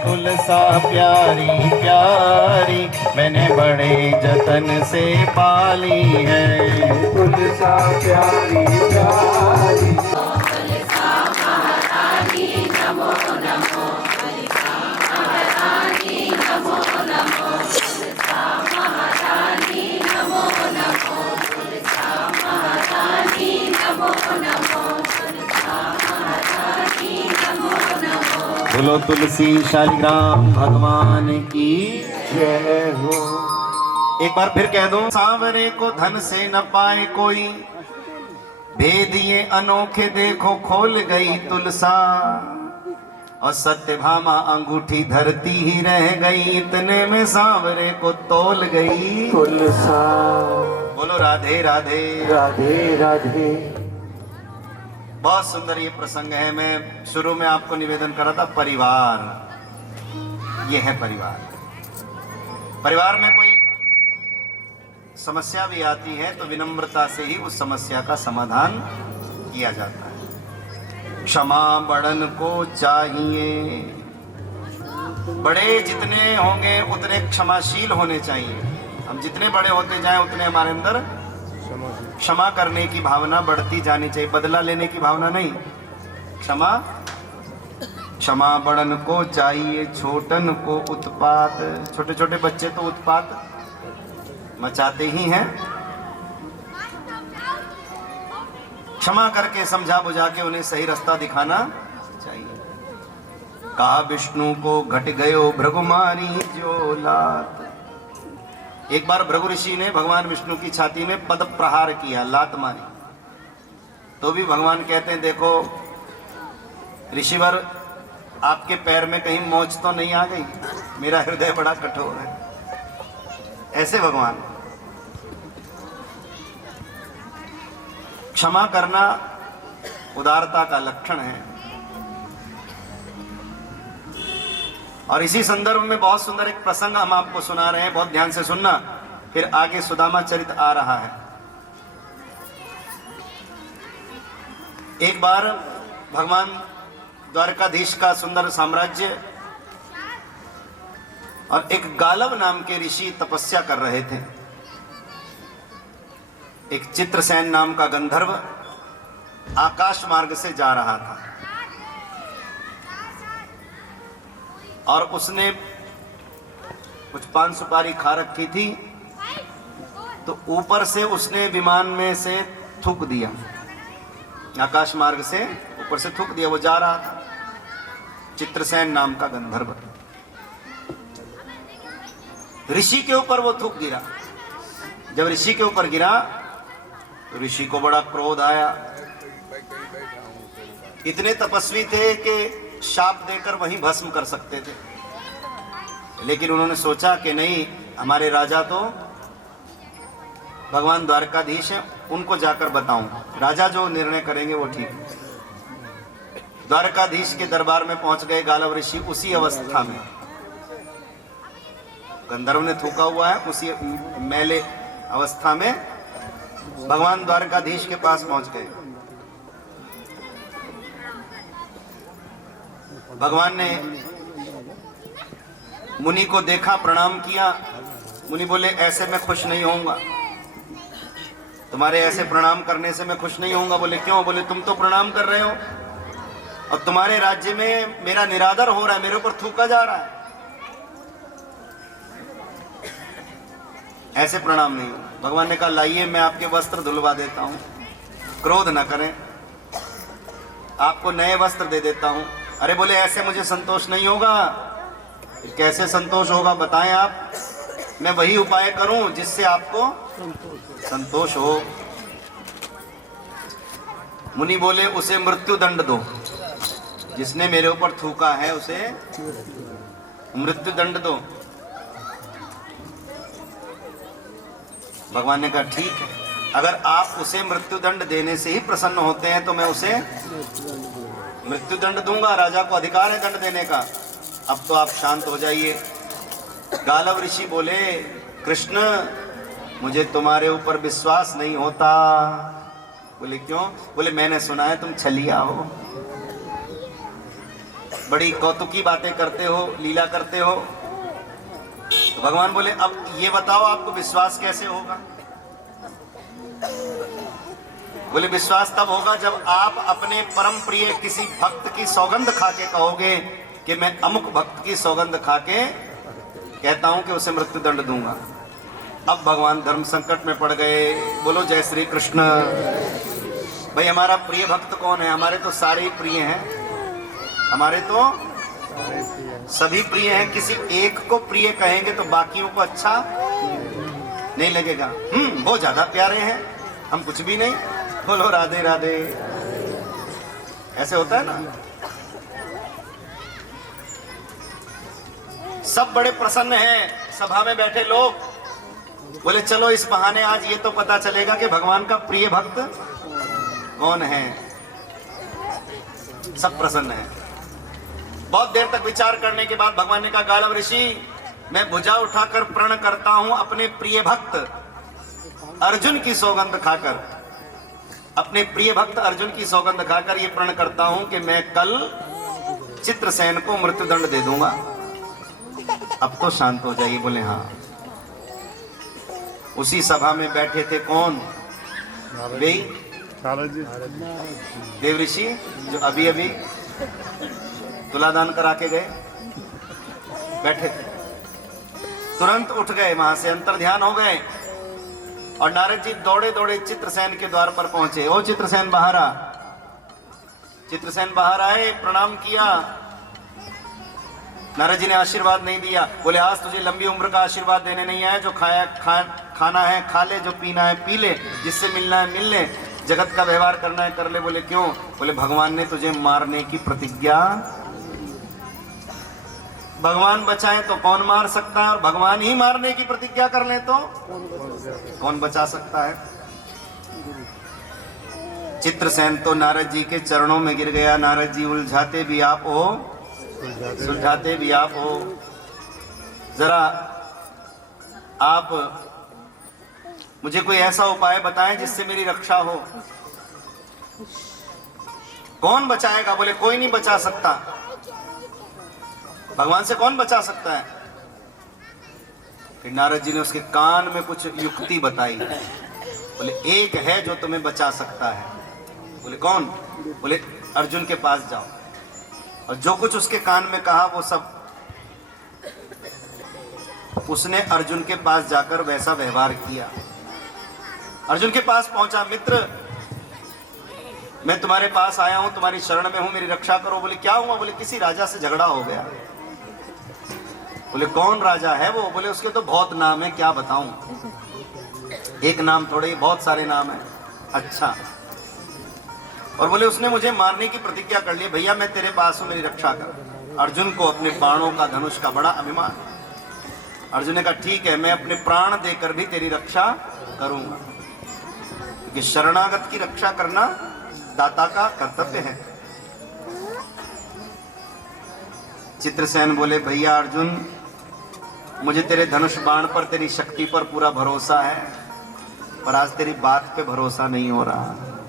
तुलसा प्यारी प्यारी मैंने बड़े जतन से पाली है। तुलसा प्यारी प्यारी। बोलो तुलसी शालिग्राम भगवान की। जय हो। एक बार फिर कह दो। सांवरे को धन से न पाए कोई, भेद ये अनोखे देखो खोल गई तुलसा। और सत्यभामा अंगूठी धरती ही रह गई, इतने में सांवरे को तोल गई तुलसा। बोलो राधे राधे। राधे राधे। बहुत सुंदर ये प्रसंग है। मैं शुरू में आपको निवेदन कर रहा था, परिवार ये है परिवार। परिवार में कोई समस्या भी आती है तो विनम्रता से ही उस समस्या का समाधान किया जाता है। क्षमा बड़न को चाहिए। बड़े जितने होंगे उतने क्षमाशील होने चाहिए। हम जितने बड़े होते जाएं उतने हमारे अंदर क्षमा करने की भावना बढ़ती जानी चाहिए। बदला लेने की भावना नहीं, क्षमा। क्षमा बड़न को चाहिए, छोटन को उत्पात। छोटे छोटे बच्चे तो उत्पात मचाते ही हैं। क्षमा करके समझा बुझा के उन्हें सही रास्ता दिखाना चाहिए। कहा विष्णु को घट गयो भृगुमारी जो लात। एक बार भृगु ऋषि ने भगवान विष्णु की छाती में पद प्रहार किया, लात मारी। तो भी भगवान कहते हैं देखो ऋषिवर, आपके पैर में कहीं मोच तो नहीं आ गई? मेरा हृदय बड़ा कठोर है। ऐसे भगवान। क्षमा करना उदारता का लक्षण है। और इसी संदर्भ में बहुत सुंदर एक प्रसंग हम आपको सुना रहे हैं, बहुत ध्यान से सुनना, फिर आगे सुदामा चरित आ रहा है। एक बार भगवान द्वारकाधीश का सुंदर साम्राज्य और एक गालव नाम के ऋषि तपस्या कर रहे थे। एक चित्रसेन नाम का गंधर्व आकाश मार्ग से जा रहा था और उसने कुछ पान सुपारी खा रखी थी, तो ऊपर से उसने विमान में से थूक दिया, आकाश मार्ग से ऊपर से थूक दिया। वो जा रहा था, चित्रसेन नाम का गंधर्व, ऋषि के ऊपर वो थूक गिरा। जब ऋषि के ऊपर गिरा तो ऋषि को बड़ा क्रोध आया। इतने तपस्वी थे कि शाप देकर वहीं भस्म कर सकते थे, लेकिन उन्होंने सोचा कि नहीं, हमारे राजा तो भगवान द्वारकाधीश हैं, उनको जाकर बताऊं, राजा जो निर्णय करेंगे वो ठीक है। द्वारकाधीश के दरबार में पहुंच गए गालव ऋषि। उसी अवस्था में गंधर्व ने थूका हुआ है, उसी मैले अवस्था में भगवान द्वारकाधीश के पास पहुंच गए। भगवान ने मुनि को देखा, प्रणाम किया। मुनि बोले, ऐसे मैं खुश नहीं होऊंगा, तुम्हारे ऐसे प्रणाम करने से मैं खुश नहीं होऊंगा। बोले क्यों? बोले तुम तो प्रणाम कर रहे हो और तुम्हारे राज्य में मेरा निरादर हो रहा है, मेरे ऊपर थूका जा रहा है, ऐसे प्रणाम नहीं हो। भगवान ने कहा, लाइए मैं आपके वस्त्र धुलवा देता हूं, क्रोध न करें, आपको नए वस्त्र दे देता हूं। अरे बोले, ऐसे मुझे संतोष नहीं होगा। कैसे संतोष होगा बताएं आप, मैं वही उपाय करूं जिससे आपको संतोष हो। मुनि बोले, उसे मृत्यु दंड दो, जिसने मेरे ऊपर थूका है उसे मृत्यु दंड दो। भगवान ने कहा, ठीक है, अगर आप उसे मृत्यु दंड देने से ही प्रसन्न होते हैं तो मैं उसे मृत्यु दंड दूंगा, राजा को अधिकार है दंड देने का। अब तो आप शांत हो जाइए। गालव ऋषि बोले, कृष्ण मुझे तुम्हारे ऊपर विश्वास नहीं होता। बोले क्यों? बोले मैंने सुना है तुम छलिया हो, बड़ी कौतुकी बातें करते हो, लीला करते हो। तो भगवान बोले, अब ये बताओ आपको विश्वास कैसे होगा? बोले विश्वास तब होगा जब आप अपने परम प्रिय किसी भक्त की सौगंध खा के कहोगे कि मैं अमुक भक्त की सौगंध खा के कहता हूं कि उसे मृत्यु दंड दूंगा। अब भगवान धर्म संकट में पड़ गए। बोलो जय श्री कृष्ण। भाई हमारा प्रिय भक्त कौन है? हमारे तो सारे ही प्रिय हैं, हमारे तो सभी प्रिय हैं। किसी एक को प्रिय कहेंगे तो बाकियों को अच्छा नहीं लगेगा। वो ज्यादा प्यारे हैं, हम कुछ भी नहीं। बोलो राधे राधे। ऐसे होता है ना। सब बड़े प्रसन्न हैं, सभा में बैठे लोग बोले चलो इस बहाने आज ये तो पता चलेगा कि भगवान का प्रिय भक्त कौन है। सब प्रसन्न हैं। बहुत देर तक विचार करने के बाद भगवान ने कहा, गालव ऋषि मैं भुजा उठाकर प्रण करता हूं अपने प्रिय भक्त अर्जुन की सौगंध खाकर, अपने प्रिय भक्त अर्जुन की सौगंध खाकर ये प्रण करता हूं कि मैं कल चित्रसेन को मृत्युदंड दे दूंगा। अब तो शांत हो जाइए। बोले हाँ। उसी सभा में बैठे थे कौन? वे देव ऋषि जो अभी अभी तुलादान करा के गए, बैठे थे। तुरंत उठ गए, वहां से अंतर ध्यान हो गए और नारद जी दौड़े दौड़े चित्रसेन के द्वार पर पहुंचे। ओ चित्रसेन बाहर आ। चित्रसेन बाहर आए, प्रणाम किया। नारद जी ने आशीर्वाद नहीं दिया। बोले आज तुझे लंबी उम्र का आशीर्वाद देने नहीं आया, जो खाना है खा ले, जो पीना है पी ले, जिससे मिलना है मिल ले, जगत का व्यवहार करना है कर ले। बोले क्यों? बोले भगवान ने तुझे मारने की प्रतिज्ञा। भगवान बचाए तो कौन मार सकता है, और भगवान ही मारने की प्रतिज्ञा कर ले तो कौन बचा सकता है। चित्रसेन तो नारद जी के चरणों में गिर गया। नारद जी उलझाते भी आप हो, सुलझाते भी आप हो। जरा आप मुझे कोई ऐसा उपाय बताएं जिससे मेरी रक्षा हो। कौन बचाएगा? बोले कोई नहीं बचा सकता। भगवान से कौन बचा सकता है? फिर नारद जी ने उसके कान में कुछ युक्ति बताई। बोले एक है जो तुम्हें बचा सकता है। बोले कौन? बोले अर्जुन के पास जाओ। और जो कुछ उसके कान में कहा वो सब उसने अर्जुन के पास जाकर वैसा व्यवहार किया। अर्जुन के पास पहुंचा, मित्र मैं तुम्हारे पास आया हूं, तुम्हारी शरण में हूं, मेरी रक्षा करो। बोले क्या हुआ? बोले किसी राजा से झगड़ा हो गया। बोले कौन राजा है वो? बोले उसके तो बहुत नाम है, क्या बताऊं? एक नाम थोड़े, बहुत सारे नाम है। अच्छा। और बोले उसने मुझे मारने की प्रतिज्ञा कर ली। भैया मैं तेरे पास हूं, मेरी रक्षा कर। अर्जुन को अपने बाणों का, धनुष का बड़ा अभिमान। अर्जुन ने कहा ठीक है, मैं अपने प्राण देकर भी तेरी रक्षा करूंगा, क्योंकि शरणागत की रक्षा करना दाता का कर्तव्य है। चित्रसेन बोले भैया अर्जुन, मुझे तेरे धनुष बाण पर, तेरी शक्ति पर पूरा भरोसा है, पर आज तेरी बात पे भरोसा नहीं हो रहा।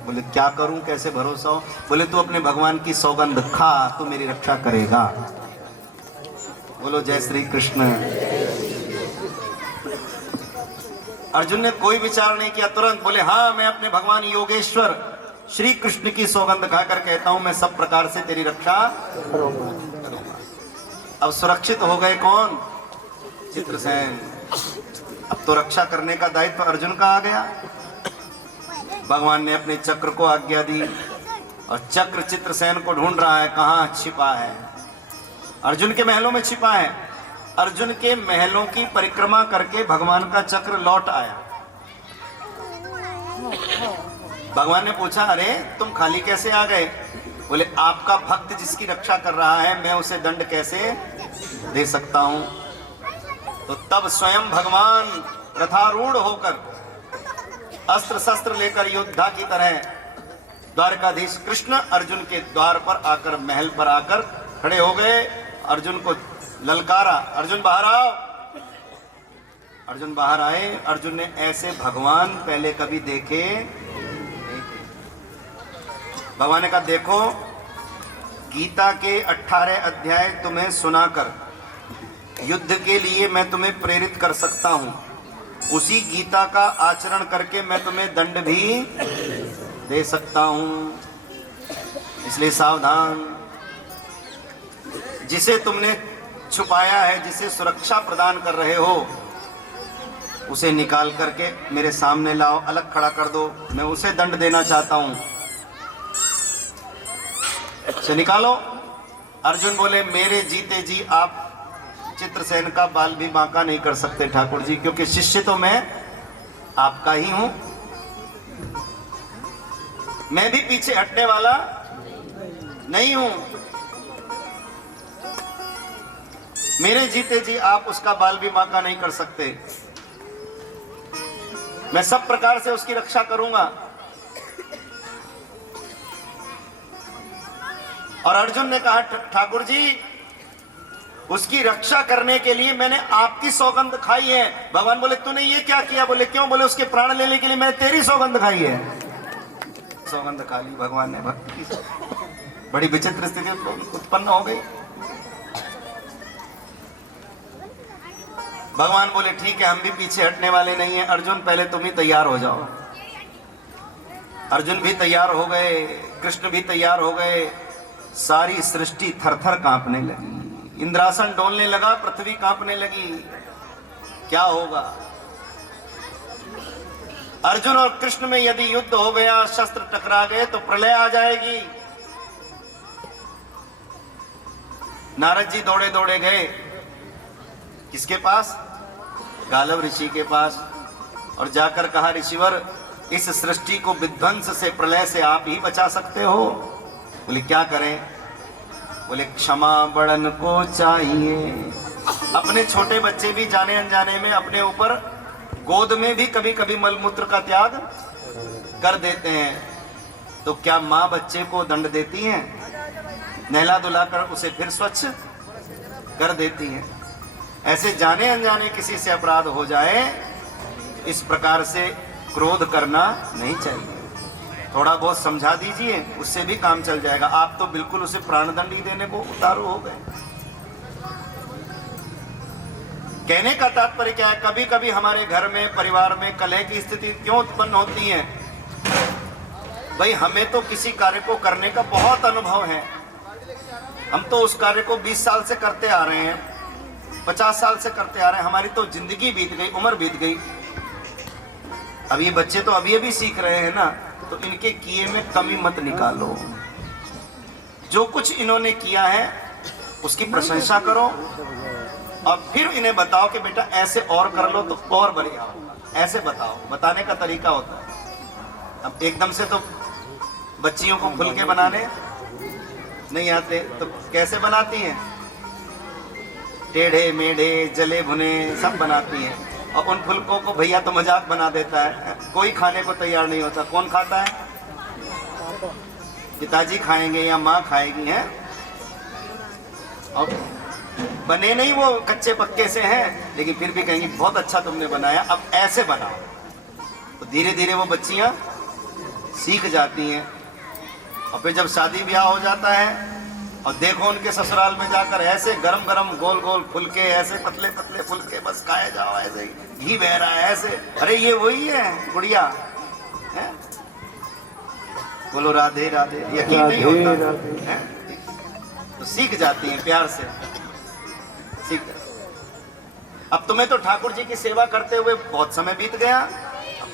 बोले क्या करूं, कैसे भरोसा हो? बोले तू अपने भगवान की सौगंध खा, तू मेरी रक्षा करेगा। बोलो जय श्री कृष्ण। अर्जुन ने कोई विचार नहीं किया, तुरंत बोले हाँ मैं अपने भगवान योगेश्वर श्री कृष्ण की सौगंध खाकर कहता हूं, मैं सब प्रकार से तेरी रक्षा करूंगा। अब सुरक्षित हो गए कौन? चित्रसेन। अब तो रक्षा करने का दायित्व अर्जुन का आ गया। भगवान ने अपने चक्र को आज्ञा दी और चक्र चित्रसेन को ढूंढ रहा है, कहां छिपा है? अर्जुन के महलों में छिपा है। अर्जुन के महलों की परिक्रमा करके भगवान का चक्र लौट आया। भगवान ने पूछा अरे तुम खाली कैसे आ गए? बोले आपका भक्त जिसकी रक्षा कर रहा है, मैं उसे दंड कैसे दे सकता हूं? तो तब स्वयं भगवान रथारूढ़ होकर, अस्त्र शस्त्र लेकर योद्धा की तरह द्वारकाधीश कृष्ण अर्जुन के द्वार पर आकर, महल पर आकर खड़े हो गए। अर्जुन को ललकारा, अर्जुन बाहर आओ। अर्जुन बाहर आए। अर्जुन ने ऐसे भगवान पहले कभी देखे? भगवान ने कहा देखो, गीता के 18 अध्याय तुम्हें सुनाकर युद्ध के लिए मैं तुम्हें प्रेरित कर सकता हूं, उसी गीता का आचरण करके मैं तुम्हें दंड भी दे सकता हूं, इसलिए सावधान। जिसे तुमने छुपाया है, जिसे सुरक्षा प्रदान कर रहे हो, उसे निकाल करके मेरे सामने लाओ, अलग खड़ा कर दो, मैं उसे दंड देना चाहता हूं, से निकालो। अर्जुन बोले मेरे जीते जी आप चित्रसेन का बाल भी बांका नहीं कर सकते ठाकुर जी, क्योंकि शिष्य तो मैं आपका ही हूं, मैं भी पीछे हटने वाला नहीं हूं। मेरे जीते जी आप उसका बाल भी बांका नहीं कर सकते, मैं सब प्रकार से उसकी रक्षा करूंगा। और अर्जुन ने कहा ठाकुर जी, उसकी रक्षा करने के लिए मैंने आपकी सौगंध खाई है। भगवान बोले तूने ये क्या किया? बोले क्यों? बोले उसके प्राण लेने के लिए मैंने तेरी सौगंध खाई है। सौगंध खा ली भगवान ने, भक्ति की। बड़ी विचित्र स्थिति उत्पन्न हो गई। भगवान बोले ठीक है, हम भी पीछे हटने वाले नहीं है। अर्जुन पहले तुम ही तैयार हो जाओ। अर्जुन भी तैयार हो गए, कृष्ण भी तैयार हो गए। सारी सृष्टि थरथर कांपने लगी, इंद्रासन डोलने लगा, पृथ्वी कांपने लगी। क्या होगा? अर्जुन और कृष्ण में यदि युद्ध हो गया, शस्त्र टकरा गए तो प्रलय आ जाएगी। नारद जी दौड़े दौड़े गए किसके पास? गालव ऋषि के पास, और जाकर कहा ऋषिवर, इस सृष्टि को विध्वंस से, प्रलय से आप ही बचा सकते हो। बोले क्या करें? बोले क्षमा बड़न को चाहिए। अपने छोटे बच्चे भी जाने अनजाने में अपने ऊपर गोद में भी कभी कभी मलमूत्र का त्याग कर देते हैं, तो क्या माँ बच्चे को दंड देती है? नहला धुलाकर उसे फिर स्वच्छ कर देती है। ऐसे जाने अनजाने किसी से अपराध हो जाए, इस प्रकार से क्रोध करना नहीं चाहिए। थोड़ा बहुत समझा दीजिए, उससे भी काम चल जाएगा। आप तो बिल्कुल उसे प्राणदंड ही देने को उतारू हो गए। कहने का तात्पर्य क्या है, कभी कभी हमारे घर में, परिवार में कलह की स्थिति क्यों उत्पन्न होती है? भाई हमें तो किसी कार्य को करने का बहुत अनुभव है, हम तो उस कार्य को 20 साल से करते आ रहे हैं, 50 साल से करते आ रहे हैं, हमारी तो जिंदगी बीत गई, उम्र बीत गई। अब ये बच्चे तो अभी अभी सीख रहे हैं ना, तो इनके किए में कमी मत निकालो। जो कुछ इन्होंने किया है उसकी प्रशंसा करो और फिर इन्हें बताओ कि बेटा ऐसे और कर लो तो और बढ़िया होगा, ऐसे बताओ। बताने का तरीका होता है। अब एकदम से तो बच्चियों को फुलके बनाने नहीं आते, तो कैसे बनाती हैं? टेढ़े मेढ़े जले भुने सब बनाती हैं, और उन फुलकों को भैया तो मजाक बना देता है, कोई खाने को तैयार नहीं होता। कौन खाता है? पिताजी खाएंगे या माँ खाएगी, हैं? और बने नहीं, वो कच्चे पक्के से हैं, लेकिन फिर भी कहेंगी बहुत अच्छा तुमने बनाया, अब ऐसे बनाओ। तो धीरे धीरे वो बच्चियां सीख जाती हैं। और फिर जब शादी ब्याह हो जाता है और देखो उनके ससुराल में जाकर ऐसे गरम गरम गोल गोल फुलके, ऐसे पतले पतले फुलके, बस खाए जाओ, ऐसे घी बह रहा है ऐसे। अरे ये वही है गुड़िया है? बोलो राधे राधे। यकीन नहीं होता है? तो सीख जाती हैं, प्यार से सीख। अब तुम्हें तो ठाकुर जी की सेवा करते हुए बहुत समय बीत गया।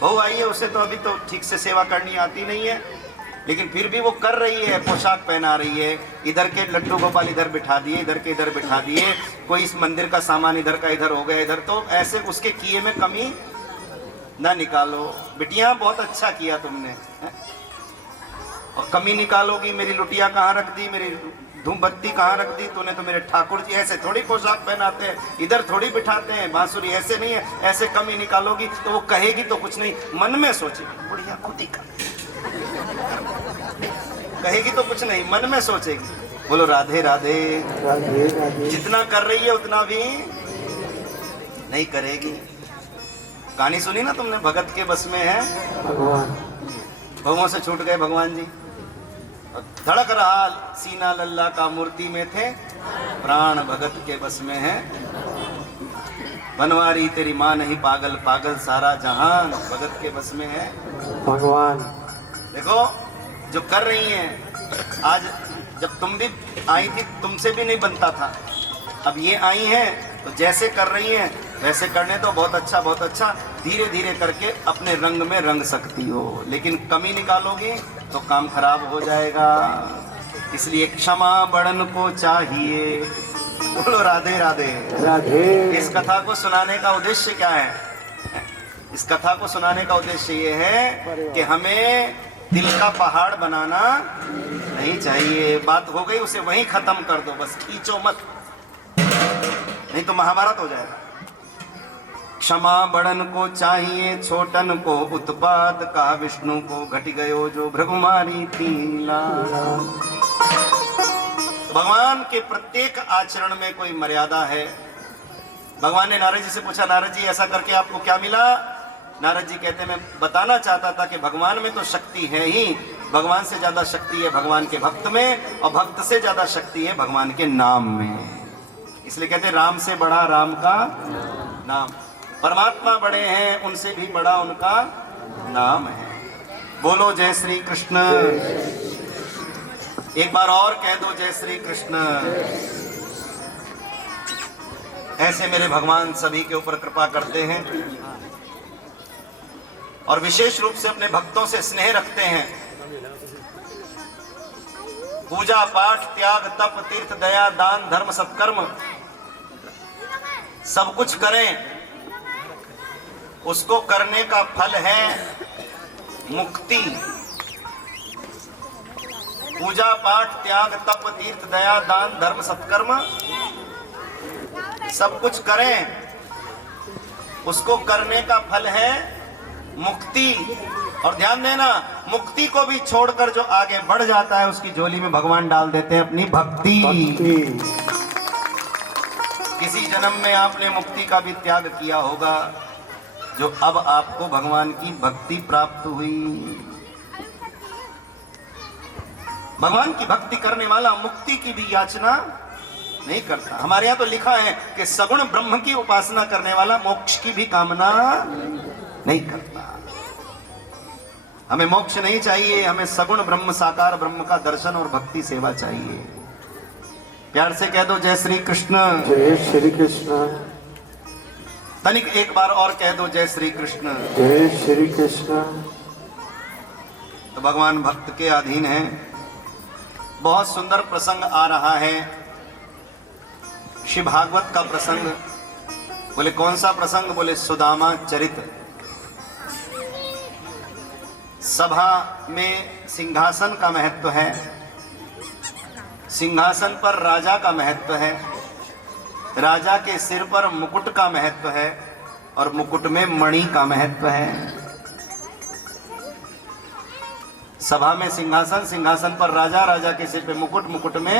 बहू आई है, उसे तो अभी तो ठीक से सेवा करनी आती नहीं है, लेकिन फिर भी वो कर रही है, पोशाक पहना रही है, इधर के लड्डू गोपाल इधर बिठा दिए, इधर के इधर बिठा दिए, कोई इस मंदिर का सामान इधर का इधर हो गया, इधर। तो ऐसे उसके किए में कमी ना निकालो। बिटिया बहुत अच्छा किया तुमने, है? और कमी निकालोगी, मेरी लुटिया कहाँ रख दी, मेरी धूम बत्ती कहाँ रख दी तूने, तो मेरे ठाकुर जी ऐसे थोड़ी पोशाक पहनाते हैं, इधर थोड़ी बिठाते हैं, बांसुरी ऐसे नहीं है, ऐसे कमी निकालोगी तो वो कहेगी तो कुछ नहीं, मन में सोचेगी बुढ़िया खुद ही कहेगी तो कुछ नहीं, मन में सोचेगी। बोलो राधे राधे। राधे राधे। जितना कर रही है उतना भी नहीं करेगी। कहानी सुनी ना तुमने, भगत के बस में है भगवान। भवों से छूट गए भगवान जी, धड़क रहा सीना लल्ला का, मूर्ति में थे प्राण भगत के बस में है। बनवारी तेरी माँ नहीं पागल, पागल सारा जहान भगत के बस में है भगवान। देखो जो कर रही हैं, आज जब तुम भी आई थी तुमसे भी नहीं बनता था, अब ये आई हैं तो जैसे कर रही हैं वैसे करने तो बहुत अच्छा, बहुत अच्छा। धीरे धीरे करके अपने रंग में रंग सकती हो, लेकिन कमी निकालोगी तो काम खराब हो जाएगा। इसलिए क्षमा बड़न को चाहिए। बोलो राधे राधे राधे। इस कथा को सुनाने का उद्देश्य क्या है? इस कथा को सुनाने का उद्देश्य ये है कि हमें दिल का पहाड़ बनाना नहीं चाहिए। बात हो गई, उसे वहीं खत्म कर दो, बस खींचो मत, नहीं तो महाभारत हो जाएगा। क्षमा बड़न को चाहिए, छोटन को उत्पात का, विष्णु को घट गयो जो भृगुमारी थीला। भगवान के प्रत्येक आचरण में कोई मर्यादा है। भगवान ने नारद जी से पूछा, नारद जी ऐसा करके आपको क्या मिला? नारद जी कहते मैं बताना चाहता था कि भगवान में तो शक्ति है ही, भगवान से ज्यादा शक्ति है भगवान के भक्त में, और भक्त से ज्यादा शक्ति है भगवान के नाम में। इसलिए कहते राम से बड़ा राम का नाम। परमात्मा बड़े हैं, उनसे भी बड़ा उनका नाम है। बोलो जय श्री कृष्ण। एक बार और कह दो जय श्री कृष्ण। ऐसे मेरे भगवान सभी के ऊपर कृपा करते हैं और विशेष रूप से अपने भक्तों से स्नेह रखते हैं। पूजा पाठ त्याग तप तीर्थ दया दान धर्म सत्कर्म सब कुछ करें, उसको करने का फल है मुक्ति। पूजा पाठ त्याग तप तीर्थ दया दान धर्म सत्कर्म सब कुछ करें, उसको करने का फल है मुक्ति। और ध्यान देना, मुक्ति को भी छोड़कर जो आगे बढ़ जाता है उसकी झोली में भगवान डाल देते हैं अपनी भक्ति। किसी जन्म में आपने मुक्ति का भी त्याग किया होगा, जो अब आपको भगवान की भक्ति प्राप्त हुई। भगवान की भक्ति करने वाला मुक्ति की भी याचना नहीं करता। हमारे यहाँ तो लिखा है कि सगुण ब्रह्म की उपासना करने वाला मोक्ष की भी कामना नहीं करता। हमें मोक्ष नहीं चाहिए, हमें सगुण ब्रह्म साकार ब्रह्म का दर्शन और भक्ति सेवा चाहिए। प्यार से कह दो जय श्री कृष्ण। जय श्री कृष्ण। तनिक एक बार और कह दो जय श्री कृष्ण। जय श्री कृष्ण। तो भगवान भक्त के अधीन है। बहुत सुंदर प्रसंग आ रहा है, श्री भागवत का प्रसंग। बोले कौन सा प्रसंग? बोले सुदामा चरित। सभा में सिंहासन का महत्व है, सिंहासन पर राजा का महत्व है, राजा के सिर पर मुकुट का महत्व है और मुकुट में मणि का महत्व है। सभा में सिंहासन, सिंहासन पर राजा, राजा के सिर पे मुकुट, मुकुट में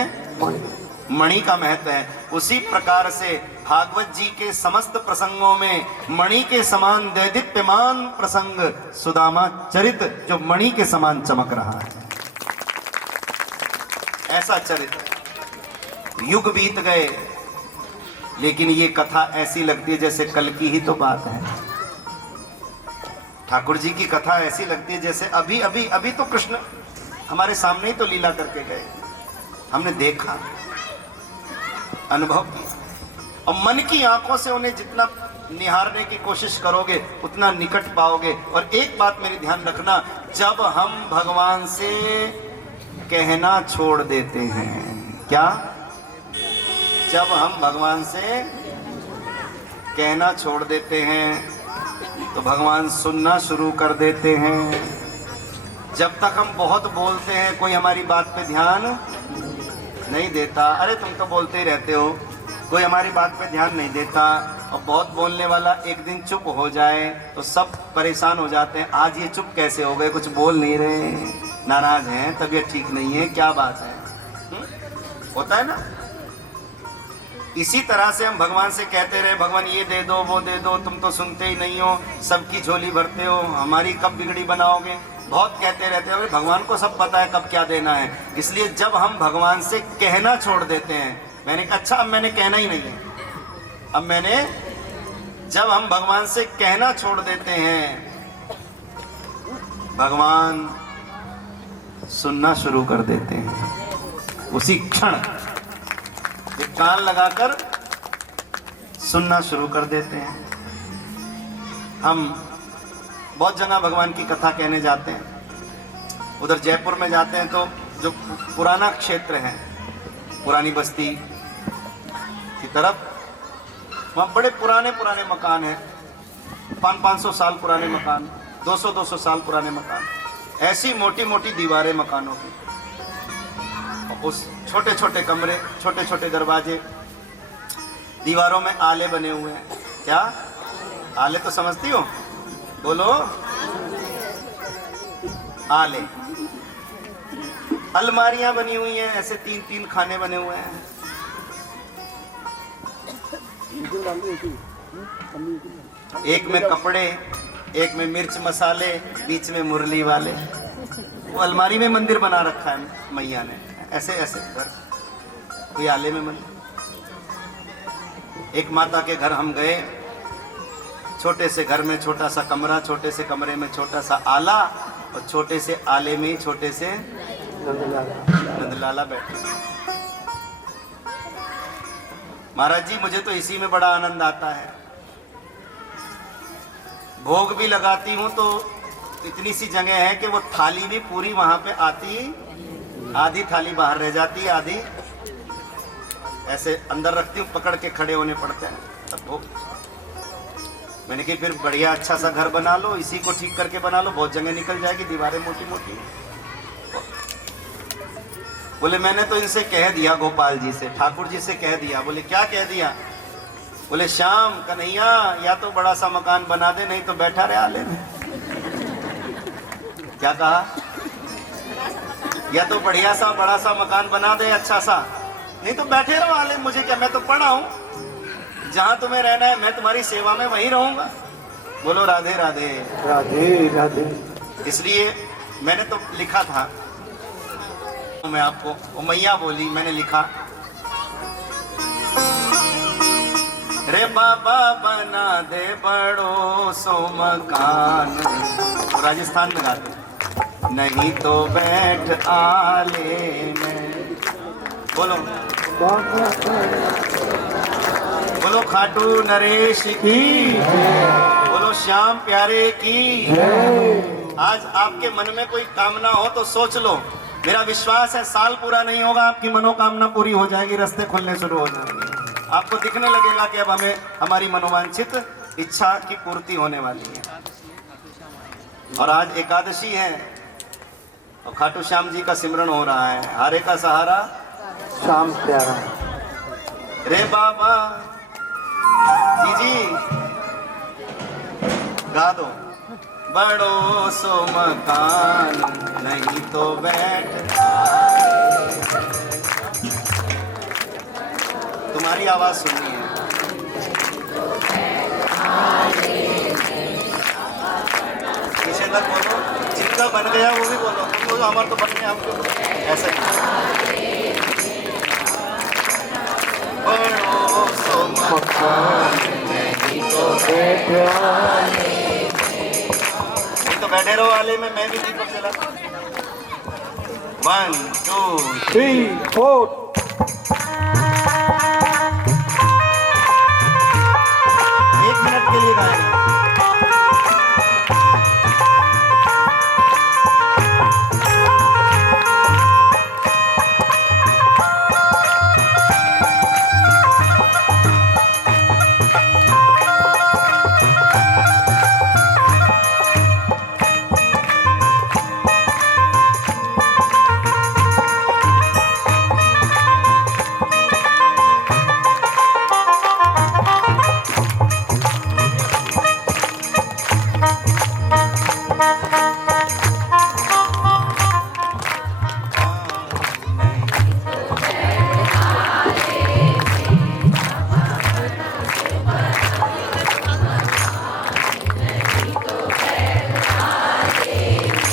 मणि का महत्व है। उसी प्रकार से भागवत जी के समस्त प्रसंगों में मणि के समान दैदीप्यमान प्रसंग सुदामा चरित जो मणि के समान चमक रहा है, ऐसा चरित्र। युग बीत गए लेकिन ये कथा ऐसी लगती है जैसे कल की ही तो बात है। ठाकुर जी की कथा ऐसी लगती है जैसे अभी अभी अभी तो कृष्ण हमारे सामने ही तो लीला करके गए, हमने देखा, अनुभव किया। और मन की आंखों से उन्हें जितना निहारने की कोशिश करोगे उतना निकट पाओगे। और एक बात मेरी ध्यान रखना, जब हम भगवान से कहना छोड़ देते हैं, क्या? जब हम भगवान से कहना छोड़ देते हैं तो भगवान सुनना शुरू कर देते हैं। जब तक हम बहुत बोलते हैं कोई हमारी बात पे ध्यान नहीं देता। अरे तुम तो बोलते ही रहते हो, कोई हमारी बात पे ध्यान नहीं देता। और बहुत बोलने वाला एक दिन चुप हो जाए तो सब परेशान हो जाते हैं, आज ये चुप कैसे हो गए, कुछ बोल नहीं रहे, नाराज हैं, तबीयत ठीक नहीं है, क्या बात है? होता है ना। इसी तरह से हम भगवान से कहते रहे भगवान ये दे दो वो दे दो, तुम तो सुनते ही नहीं हो, सबकी झोली भरते हो, हमारी कब बिगड़ी बनाओगे, बहुत कहते रहते हैं। भगवान को सब पता है कब क्या देना है। इसलिए जब हम भगवान से कहना छोड़ देते हैं, मैंने कहा अच्छा अब मैंने कहना ही नहीं है, अब मैंने, जब हम भगवान से कहना छोड़ देते हैं भगवान सुनना शुरू कर देते हैं। उसी क्षण एक कान लगाकर सुनना शुरू कर देते हैं। हम बहुत जगह भगवान की कथा कहने जाते हैं, उधर जयपुर में जाते हैं तो जो पुराना क्षेत्र है, पुरानी बस्ती की तरफ, वहाँ बड़े पुराने पुराने मकान हैं, 500-500 साल पुराने मकान, 200-200 साल पुराने मकान, ऐसी मोटी मोटी दीवारें मकानों की, उस छोटे छोटे कमरे, छोटे छोटे दरवाजे, दीवारों में आले बने हुए हैं। क्या आले तो समझती हो? बोलो आले। अलमारियां बनी हुई हैं, ऐसे 3-3 खाने बने हुए हैं। एक में कपड़े, एक में मिर्च मसाले, बीच में मुरली वाले। वो अलमारी में मंदिर बना रखा है मैया ने, ऐसे ऐसे घर, कोई आले में मंदिर। एक माता के घर हम गए, छोटे से घर में छोटा सा कमरा, छोटे से कमरे में छोटा सा आला, और छोटे से आले में ही छोटे से नंदलाला बैठे। महाराज जी मुझे तो इसी में बड़ा आनंद आता है। भोग भी लगाती हूँ तो इतनी सी जगह है कि वो थाली भी पूरी वहां पे आती, आधी थाली बाहर रह जाती है, आधी ऐसे अंदर रखती हूँ, पकड़ के खड़े होने पड़ते हैं तब भोग। मैंने कहा फिर बढ़िया अच्छा सा घर बना लो, इसी को ठीक करके बना लो, बहुत जगह निकल जाएगी, दीवारें मोटी मोटी। बोले मैंने तो इनसे कह दिया, गोपाल जी से, ठाकुर जी से कह दिया। बोले क्या कह दिया? बोले श्याम कन्हैया या तो बड़ा सा मकान बना दे, नहीं तो बैठा रहे आले में। क्या कहा? या तो बढ़िया सा बड़ा सा मकान बना दे अच्छा सा, नहीं तो बैठे रहो आले, मुझे क्या, मैं तो पढ़ा हूं, जहां तुम्हें रहना है मैं तुम्हारी सेवा में वहीं रहूंगा। बोलो राधे राधे। राधे राधे। इसलिए मैंने तो लिखा था, मैं आपको, वो मैया बोली, मैंने लिखा बाबा बना दे बड़ो सो मकान। तो राजस्थान में गाते, नहीं तो बैठ आले में। बोलो बोलो खाटू नरेश की, बोलो श्याम प्यारे की। आज आपके मन में कोई कामना हो तो सोच लो, मेरा विश्वास है साल पूरा नहीं होगा, आपकी मनोकामना पूरी हो जाएगी, रास्ते खुलने शुरू हो जाएंगे। आपको दिखने लगेगा कि अब हमें हमारी मनोवांछित इच्छा की पूर्ति होने वाली है। और आज एकादशी है और खाटू श्याम जी का सिमरन हो रहा है। हारे का सहारा श्याम प्यारा। रे बाबा जी गा दो। बड़ो सो मकान नहीं तो बैठ, तुम्हारी आवाज सुननी है। पीछे तक बोलो, जिनका बन गया वो भी बोलो। तुम बोलो हमारा तो बन गया, हम क्यों ऐसा ही। बड़ो सो मकान नहीं तो बैठ आले। तो बैठे रहो आले में, मैं भी दीपक जला। 1 2 3 4। एक मिनट के लिए गाएंगे।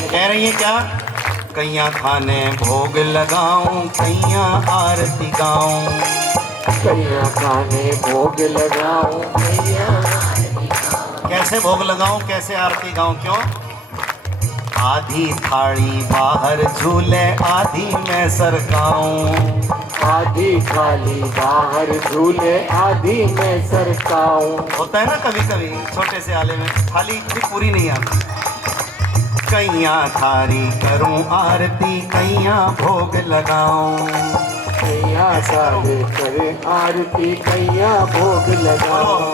कह रही है क्या? कैया खाने भोग लगाऊं, कैया आरती गाऊं। कैया खाने भोग लगाऊं, कैया। कैसे भोग लगाऊं, कैसे आरती गाऊं, क्यों? आधी थाली बाहर झूले, आधी मैं सरकाऊं। आधी थाली बाहर झूले, आधी मैं सरकाऊं। होता है ना कभी कभी छोटे से आले में थाली भी पूरी नहीं आती। कैया थारी करूं आरती, कैया भोग लगाऊं। कैया सारे करे आरती, कैया भोग लगाऊं।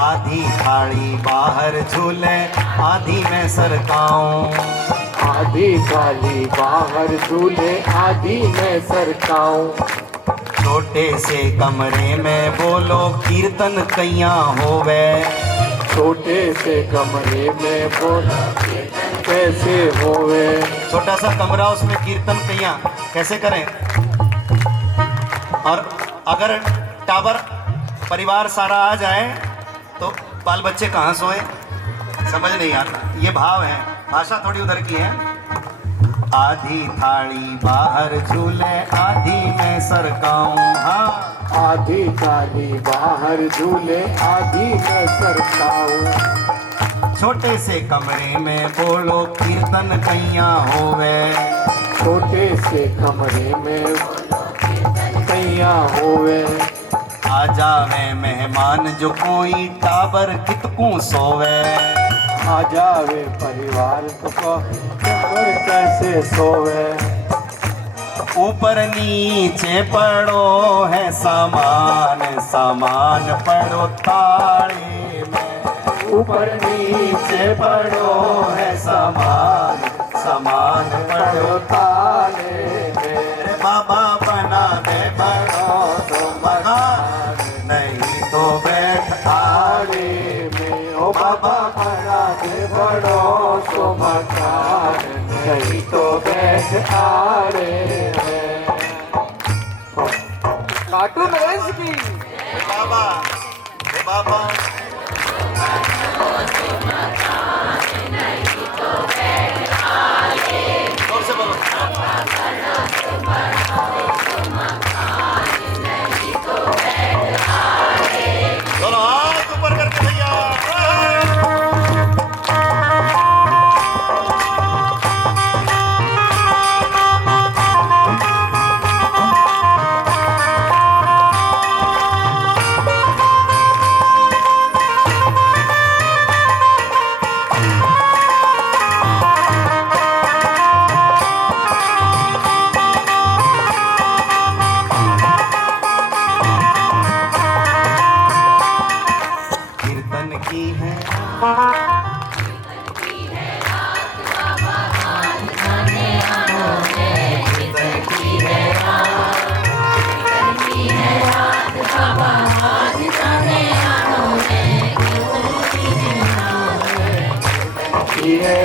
आधी थाली बाहर झूले, आधी मैं सरकाऊं। आधी थाली बाहर झूले, आधी मैं सरकाऊं। छोटे से कमरे में बोलो कीर्तन कैया होवे। छोटे से कमरे में बोला कैसे होवे। छोटा सा कमरा, उसमें कीर्तन कैया कैसे करें? और अगर टावर परिवार सारा आ जाए तो बाल बच्चे कहाँ सोए? समझ नहीं आता। ये भाव है, भाषा थोड़ी उधर की है। आधी थाली बाहर झूले, आधी मैं सरकाऊं। हाँ, आधी थाली बाहर झूले, आधी मैं सरकाऊं। छोटे से कमरे में बोलो कीर्तन कैया होवे। छोटे से कमरे में कैया होवे। आ जावे मेहमान जो कोई, टाबर कितकू सोवे। आ जावे परिवार को, टाबर कैसे सोवे। ऊपर नीचे पड़ो है सामान, सामान पड़ो ताले में। ऊपर नीचे पड़ो है सामान, सामान पड़ो ताले में। बाबा बना दे बड़ो तो मकान, नहीं तो बैठ आले में। ओ बाबा बना दे बड़ो तो मकान, नहीं तो बैठ आड़े में। खाटू नरेश की बाबा, बाबा जोर से बोलो। चलो है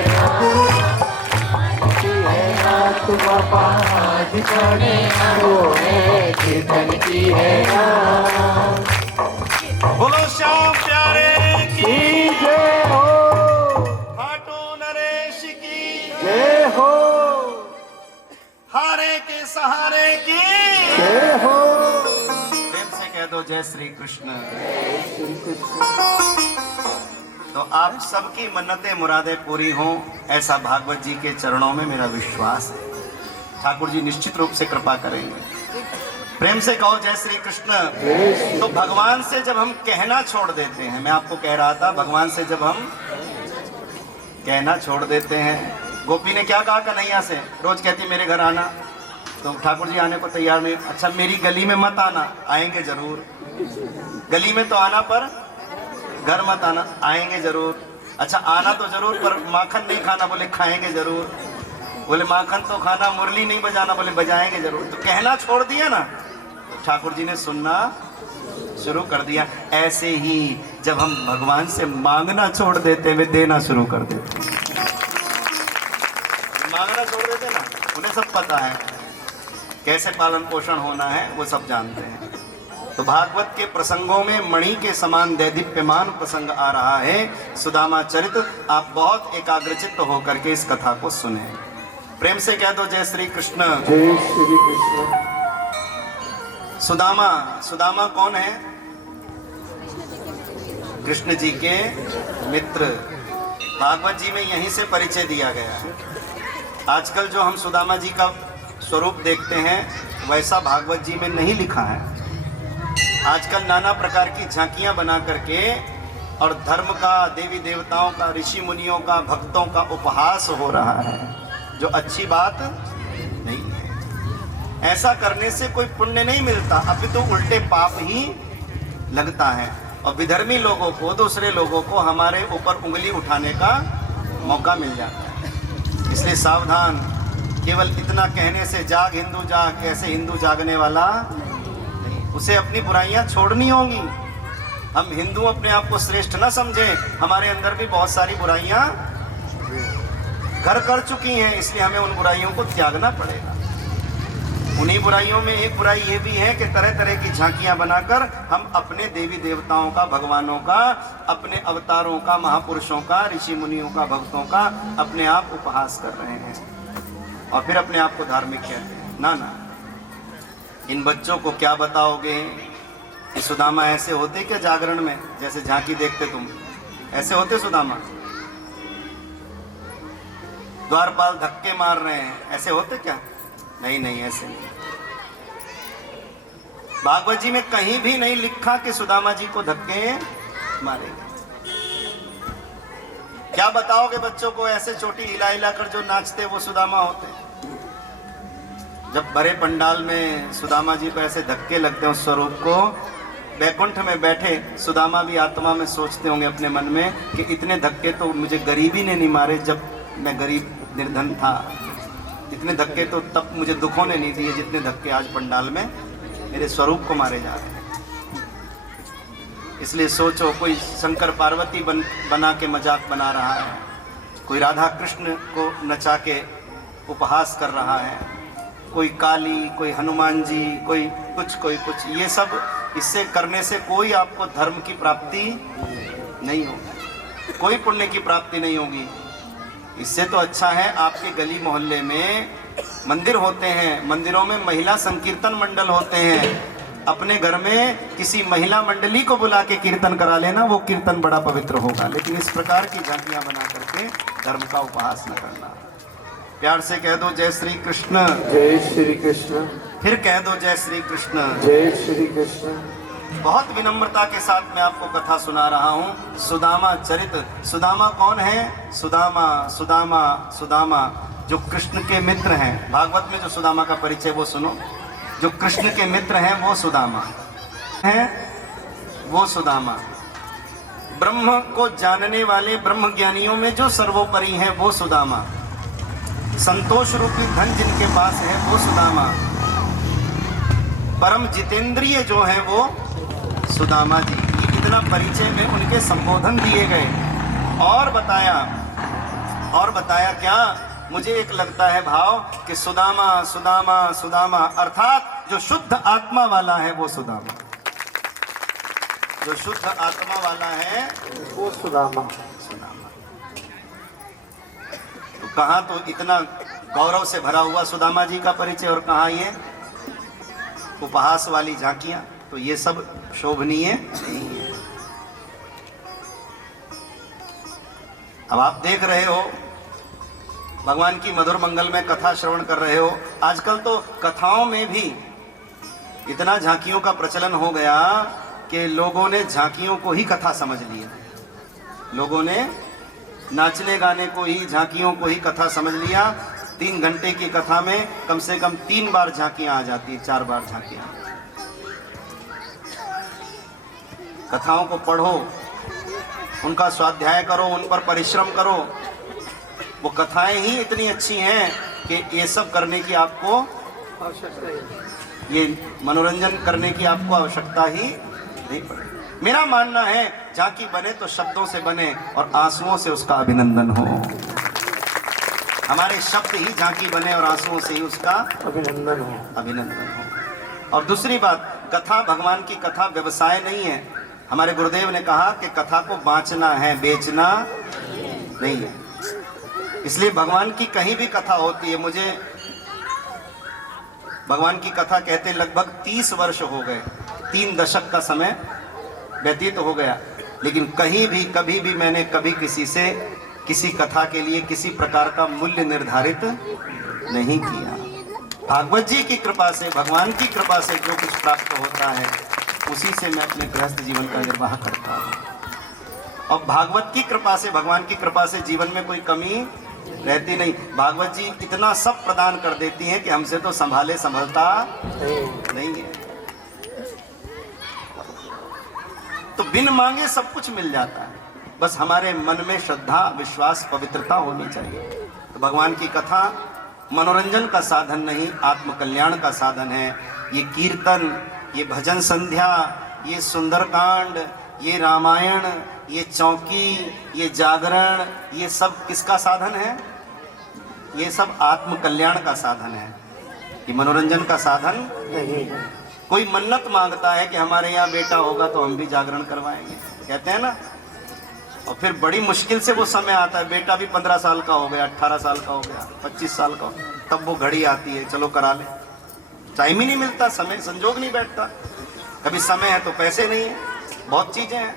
नाथ बाबा आज खड़े वो है कीर्तन की है नाथ। बोलो श्याम प्यारे की जय हो, खाटू नरेश की जय हो, हारे के सहारे की जय हो। प्रेम से कह दो जय श्री कृष्ण। श्री कृष्ण। तो आप सबकी मन्नतें मुरादें पूरी हों, ऐसा भागवत जी के चरणों में मेरा विश्वास है। ठाकुर जी निश्चित रूप से कृपा करेंगे। प्रेम से कहो जय श्री कृष्ण। तो भगवान से जब हम कहना छोड़ देते हैं, मैं आपको कह रहा था, भगवान से जब हम कहना छोड़ देते हैं, गोपी ने क्या कहा कन्हैया से, रोज कहती मेरे घर आना, तो ठाकुर जी आने को तैयार नहीं। अच्छा मेरी गली में मत आना, आएंगे जरूर। गली में तो आना पर घर मत आना, आएंगे जरूर। अच्छा आना तो जरूर पर माखन नहीं खाना, बोले खाएंगे जरूर। बोले माखन तो खाना, मुरली नहीं बजाना, बोले बजाएंगे जरूर। तो कहना छोड़ दिया ना, तो ठाकुर जी ने सुनना शुरू कर दिया। ऐसे ही जब हम भगवान से मांगना छोड़ देते, वे देना शुरू कर देते। मांगना छोड़ देते ना, उन्हें सब पता है कैसे पालन पोषण होना है, वो सब जानते हैं। तो भागवत के प्रसंगों में मणि के समान दैदीप्यमान प्रसंग आ रहा है, सुदामा चरित। आप बहुत एकाग्रचित्त होकर के इस कथा को सुने। प्रेम से कह दो जय श्री कृष्ण। जय श्री कृष्ण। सुदामा, सुदामा कौन है? कृष्ण जी के मित्र। भागवत जी में यहीं से परिचय दिया गया है। आजकल जो हम सुदामा जी का स्वरूप देखते हैं, वैसा भागवत जी में नहीं लिखा है। आजकल नाना प्रकार की झांकियां बना करके और धर्म का, देवी देवताओं का, ऋषि मुनियों का, भक्तों का उपहास हो रहा है, जो अच्छी बात नहीं है। ऐसा करने से कोई पुण्य नहीं मिलता, अभी तो उल्टे पाप ही लगता है। और विधर्मी लोगों को, दूसरे लोगों को हमारे ऊपर उंगली उठाने का मौका मिल जाता है। इसलिए सावधान। केवल इतना कहने से जाग हिंदू जाग, ऐसे हिंदू जागने वाला नहीं। उसे अपनी बुराइयां छोड़नी होंगी। हम हिंदू अपने आप को श्रेष्ठ ना समझें, हमारे अंदर भी बहुत सारी बुराइयां घर कर चुकी हैं, इसलिए हमें उन बुराइयों को त्यागना पड़ेगा। उन्हीं बुराइयों में एक बुराई ये भी है कि तरह तरह की झांकियां बनाकर हम अपने देवी देवताओं का, भगवानों का, अपने अवतारों का, महापुरुषों का, ऋषि मुनियों का, भक्तों का अपने आप उपहास कर रहे हैं और फिर अपने आप को धार्मिक कहते हैं। ना ना, इन बच्चों को क्या बताओगे कि सुदामा ऐसे होते क्या जागरण में? जैसे झांकी देखते तुम, ऐसे होते सुदामा? द्वारपाल धक्के मार रहे हैं, ऐसे होते क्या? नहीं नहीं, ऐसे नहीं। भागवत जी में कहीं भी नहीं लिखा कि सुदामा जी को धक्के मारेंगे। क्या बताओगे बच्चों को? ऐसे चोटी हिला हिला कर जो नाचते वो सुदामा होते? जब बड़े पंडाल में सुदामा जी को ऐसे धक्के लगते हैं, उस स्वरूप को, बैकुंठ में बैठे सुदामा भी आत्मा में सोचते होंगे अपने मन में कि इतने धक्के तो मुझे गरीबी ने नहीं मारे जब मैं गरीब निर्धन था, इतने धक्के तो तब मुझे दुखों ने नहीं दिए जितने धक्के आज पंडाल में मेरे स्वरूप को मारे जा रहे हैं। इसलिए सोचो, कोई शंकर पार्वती बना के मजाक बना रहा है, कोई राधा कृष्ण को नचा के उपहास कर रहा है, कोई काली, कोई हनुमान जी, कोई कुछ। ये सब, इससे करने से कोई आपको धर्म की प्राप्ति नहीं होगी, कोई पुण्य की प्राप्ति नहीं होगी। इससे तो अच्छा है आपके गली मोहल्ले में मंदिर होते हैं, मंदिरों में महिला संकीर्तन मंडल होते हैं, अपने घर में किसी महिला मंडली को बुला के कीर्तन करा लेना, वो कीर्तन बड़ा पवित्र होगा। लेकिन इस प्रकार की झांकियां बना करके धर्म का उपहास न करना। प्यार से कह दो जय श्री कृष्ण। जय श्री कृष्ण। फिर कह दो जय श्री कृष्ण। जय श्री कृष्ण। बहुत विनम्रता के साथ मैं आपको कथा सुना रहा हूँ, सुदामा चरित। सुदामा कौन है? सुदामा जो कृष्ण के मित्र हैं। भागवत में जो सुदामा का परिचय वो सुनो। जो कृष्ण के मित्र हैं वो सुदामा हैं, वो सुदामा। ब्रह्म को जानने वाले ब्रह्म ज्ञानियों में जो सर्वोपरि है वो सुदामा। संतोष रूपी धन जिनके पास है वो सुदामा। परम जितेंद्रिय जो है वो सुदामा जी। इतना परिचय में उनके संबोधन दिए गए और बताया और बताया क्या, मुझे एक लगता है भाव कि सुदामा सुदामा सुदामा, अर्थात जो शुद्ध आत्मा वाला है वो सुदामा, जो शुद्ध आत्मा वाला है वो सुदामा। सुदामा। तो कहाँ तो इतना गौरव से भरा हुआ सुदामा जी का परिचय, और कहाँ ये उपहास वाली झांकियां, तो ये सब शोभनीय नहीं है। अब आप देख रहे हो भगवान की मधुर मंगल में कथा श्रवण कर रहे हो, आजकल तो कथाओं में भी इतना झांकियों का प्रचलन हो गया कि लोगों ने झांकियों को ही कथा समझ लिया, लोगों ने नाचने गाने को ही, झांकियों को ही कथा समझ लिया। 3 घंटे की कथा में कम से कम 3 बार झांकियां आ जाती है, 4 बार झांकियां। कथाओं को पढ़ो, उनका स्वाध्याय करो, उन पर परिश्रम करो। वो कथाएं ही इतनी अच्छी हैं कि ये सब करने की आपको आवश्यकता है, ये मनोरंजन करने की आपको आवश्यकता ही नहीं पड़ेगी। मेरा मानना है झांकी बने तो शब्दों से बने और आंसुओं से उसका अभिनंदन हो। हमारे शब्द ही झांकी बने और आंसुओं से ही उसका अभिनंदन हो। अभिनंदन हो। और दूसरी बात, कथा, भगवान की कथा व्यवसाय नहीं है। हमारे गुरुदेव ने कहा कि कथा को बांचना है, बेचना नहीं है। इसलिए भगवान की कहीं भी कथा होती है, मुझे भगवान की कथा कहते लगभग 30 वर्ष हो गए, 3 दशक का समय व्यतीत हो गया, लेकिन कहीं भी कभी भी मैंने कभी किसी से किसी कथा के लिए किसी प्रकार का मूल्य निर्धारित नहीं किया। भागवत जी की कृपा से, भगवान की कृपा से जो कुछ प्राप्त होता है उसी से मैं अपने गृहस्थ जीवन का निर्वाह करता हूँ। और भागवत की कृपा से, भगवान की कृपा से जीवन में कोई कमी रहती नहीं। भागवत जी इतना सब प्रदान कर देती हैं कि हमसे तो संभाले संभलता नहीं है। तो बिन मांगे सब कुछ मिल जाता है, बस हमारे मन में श्रद्धा, विश्वास, पवित्रता होनी चाहिए। तो भगवान की कथा मनोरंजन का साधन नहीं, आत्मकल्याण का साधन है। ये कीर्तन, ये भजन संध्या, ये सुंदरकांड, ये रामायण, ये चौकी, ये जागरण, ये सब किसका साधन है? ये सब आत्मकल्याण का साधन है, ये मनोरंजन का साधन नहीं। कोई मन्नत मांगता है कि हमारे यहाँ बेटा होगा तो हम भी जागरण करवाएंगे, कहते हैं ना, और फिर बड़ी मुश्किल से वो समय आता है, बेटा भी 15 साल का हो गया, 18 साल का हो गया, 25 साल का हो गया, तब वो घड़ी आती है, चलो करा ले। टाइम ही नहीं मिलता, समय संजोग नहीं बैठता। कभी समय है तो पैसे नहीं है, बहुत चीजें हैं।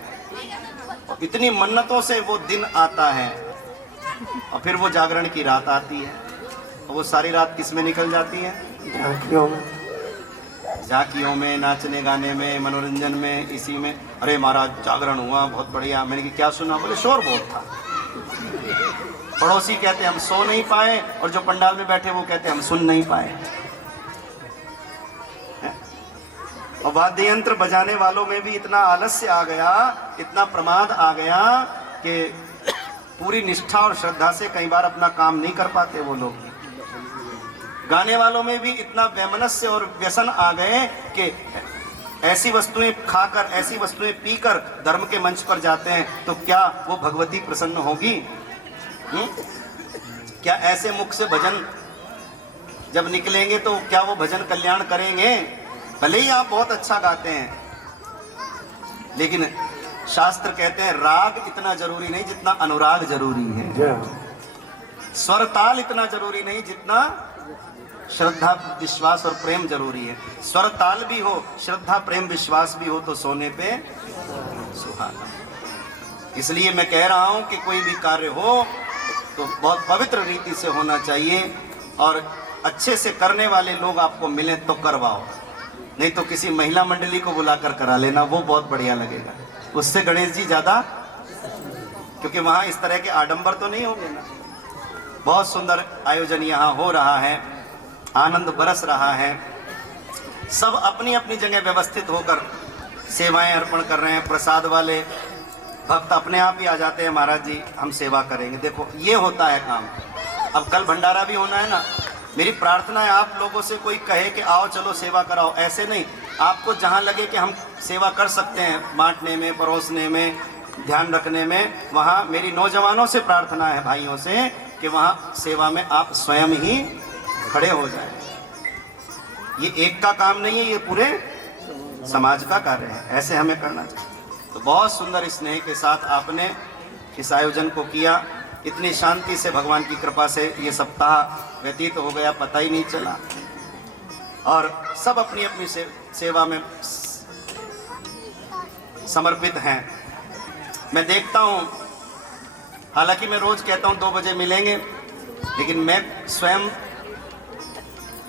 और इतनी मन्नतों से वो दिन आता है और फिर वो जागरण की रात आती है, और वो सारी रात किस में निकल जाती है? झांकियों में, झांकियों में, नाचने गाने में, मनोरंजन में, इसी में। अरे महाराज जागरण हुआ, बहुत बढ़िया। मैंने कि क्या सुना? बोले शोर बहुत था। पड़ोसी कहते हम सो नहीं पाए, और जो पंडाल में बैठे वो कहते हम सुन नहीं पाए। और वाद्य यंत्र बजाने वालों में भी इतना आलस्य आ गया, इतना प्रमाद आ गया कि पूरी निष्ठा और श्रद्धा से कई बार अपना काम नहीं कर पाते वो लोग। गाने वालों में भी इतना वैमनस्य और व्यसन आ गए कि ऐसी वस्तुएं खाकर, ऐसी वस्तुएं पीकर धर्म के मंच पर जाते हैं, तो क्या वो भगवती प्रसन्न होगी? क्या ऐसे मुख से भजन जब निकलेंगे तो क्या वो भजन कल्याण करेंगे? भले ही आप बहुत अच्छा गाते हैं, लेकिन शास्त्र कहते हैं राग इतना जरूरी नहीं जितना अनुराग जरूरी है, स्वर ताल इतना जरूरी नहीं जितना श्रद्धा, विश्वास और प्रेम जरूरी है। स्वर ताल भी हो, श्रद्धा, प्रेम, विश्वास भी हो तो सोने पे सुहागा। इसलिए मैं कह रहा हूं कि कोई भी कार्य हो तो बहुत पवित्र रीति से होना चाहिए, और अच्छे से करने वाले लोग आपको मिले तो करवाओ, नहीं तो किसी महिला मंडली को बुलाकर करा लेना, वो बहुत बढ़िया लगेगा। उससे गणेश जी ज्यादा, क्योंकि वहां इस तरह के आडंबर तो नहीं होंगे ना। बहुत सुंदर आयोजन यहाँ हो रहा है, आनंद बरस रहा है, सब अपनी अपनी जगह व्यवस्थित होकर सेवाएं अर्पण कर रहे हैं। प्रसाद वाले भक्त अपने आप ही आ जाते हैं, महाराज जी हम सेवा करेंगे। देखो ये होता है काम। अब कल भंडारा भी होना है ना, मेरी प्रार्थना है आप लोगों से कोई कहे कि आओ चलो सेवा कराओ, ऐसे नहीं। आपको जहाँ लगे कि हम सेवा कर सकते हैं, बांटने में, परोसने में, ध्यान रखने में, वहाँ मेरी नौजवानों से प्रार्थना है, भाइयों से, कि वहाँ सेवा में आप स्वयं ही खड़े हो जाएं। ये एक का काम नहीं है, ये पूरे समाज का कार्य है, ऐसे हमें करना चाहिए। तो बहुत सुंदर स्नेह के साथ आपने इस आयोजन को किया, इतनी शांति से भगवान की कृपा से ये सप्ताह व्यतीत हो गया, पता ही नहीं चला। और सब अपनी अपनी सेवा में समर्पित हैं। मैं देखता हूँ, हालांकि मैं रोज कहता हूँ 2 बजे मिलेंगे, लेकिन मैं स्वयं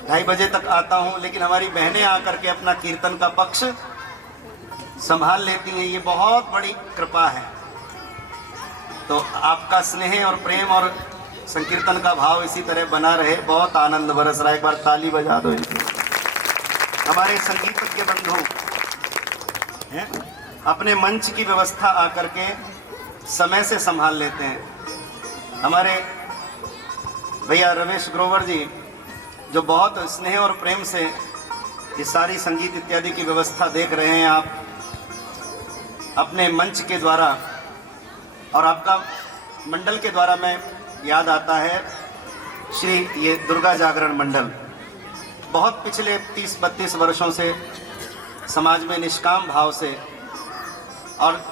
2:30 बजे तक आता हूँ, लेकिन हमारी बहनें आकर के अपना कीर्तन का पक्ष संभाल लेती हैं। ये बहुत बड़ी कृपा है। तो आपका स्नेह और प्रेम और संकीर्तन का भाव इसी तरह बना रहे। बहुत आनंद बरस रहा है, एक बार ताली बजा दो इनको। हमारे संगीतज्ञ बंधु हैं, अपने मंच की व्यवस्था आकर के समय से संभाल लेते हैं। हमारे भैया रमेश ग्रोवर जी जो बहुत स्नेह और प्रेम से ये सारी संगीत इत्यादि की व्यवस्था देख रहे हैं, आप अपने मंच के द्वारा और आपका मंडल के द्वारा। मैं याद आता है श्री ये दुर्गा जागरण मंडल बहुत पिछले 30-32 वर्षों से समाज में निष्काम भाव से और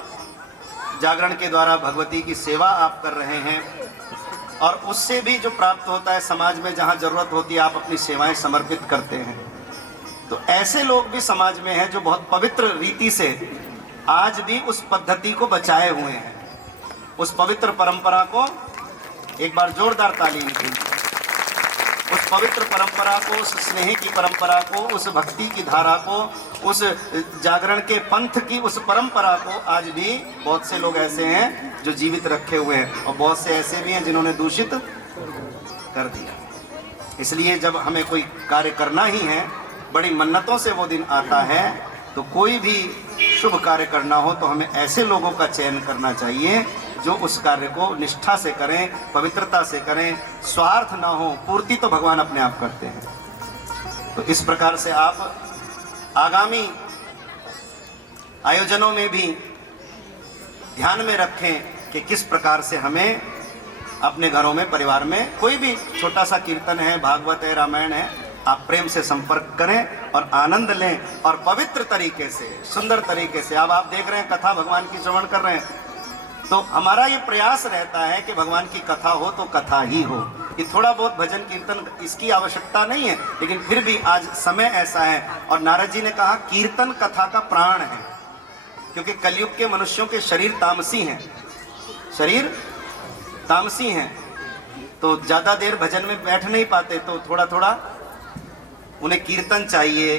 जागरण के द्वारा भगवती की सेवा आप कर रहे हैं, और उससे भी जो प्राप्त होता है समाज में जहाँ जरूरत होती है आप अपनी सेवाएं समर्पित करते हैं। तो ऐसे लोग भी समाज में हैं जो बहुत पवित्र रीति से आज भी उस पद्धति को बचाए हुए हैं, उस पवित्र परंपरा को। एक बार जोरदार ताली लीजिए। उस पवित्र परंपरा को, उस स्नेह की परंपरा को, उस भक्ति की धारा को, उस जागरण के पंथ की उस परंपरा को आज भी बहुत से लोग ऐसे हैं जो जीवित रखे हुए हैं, और बहुत से ऐसे भी हैं जिन्होंने दूषित कर दिया। इसलिए जब हमें कोई कार्य करना ही है, बड़ी मन्नतों से वो दिन आता है, तो कोई भी शुभ कार्य करना हो तो हमें ऐसे लोगों का चयन करना चाहिए जो उस कार्य को निष्ठा से करें, पवित्रता से करें, स्वार्थ ना हो। पूर्ति तो भगवान अपने आप करते हैं। तो इस प्रकार से आप आगामी आयोजनों में भी ध्यान में रखें कि किस प्रकार से हमें अपने घरों में, परिवार में कोई भी छोटा सा कीर्तन है, भागवत है, रामायण है, आप प्रेम से संपर्क करें और आनंद लें, और पवित्र तरीके से, सुंदर तरीके से। अब आप देख रहे हैं कथा भगवान की श्रवण कर रहे हैं, तो हमारा ये प्रयास रहता है कि भगवान की कथा हो तो कथा ही हो। कि थोड़ा बहुत भजन कीर्तन इसकी आवश्यकता नहीं है, लेकिन फिर भी आज समय ऐसा है। और नारद जी ने कहा कीर्तन कथा का प्राण है, क्योंकि कलयुग के मनुष्यों के शरीर तामसी हैं, शरीर तामसी हैं, तो ज़्यादा देर भजन में बैठ नहीं पाते, तो थोड़ा थोड़ा उन्हें कीर्तन चाहिए।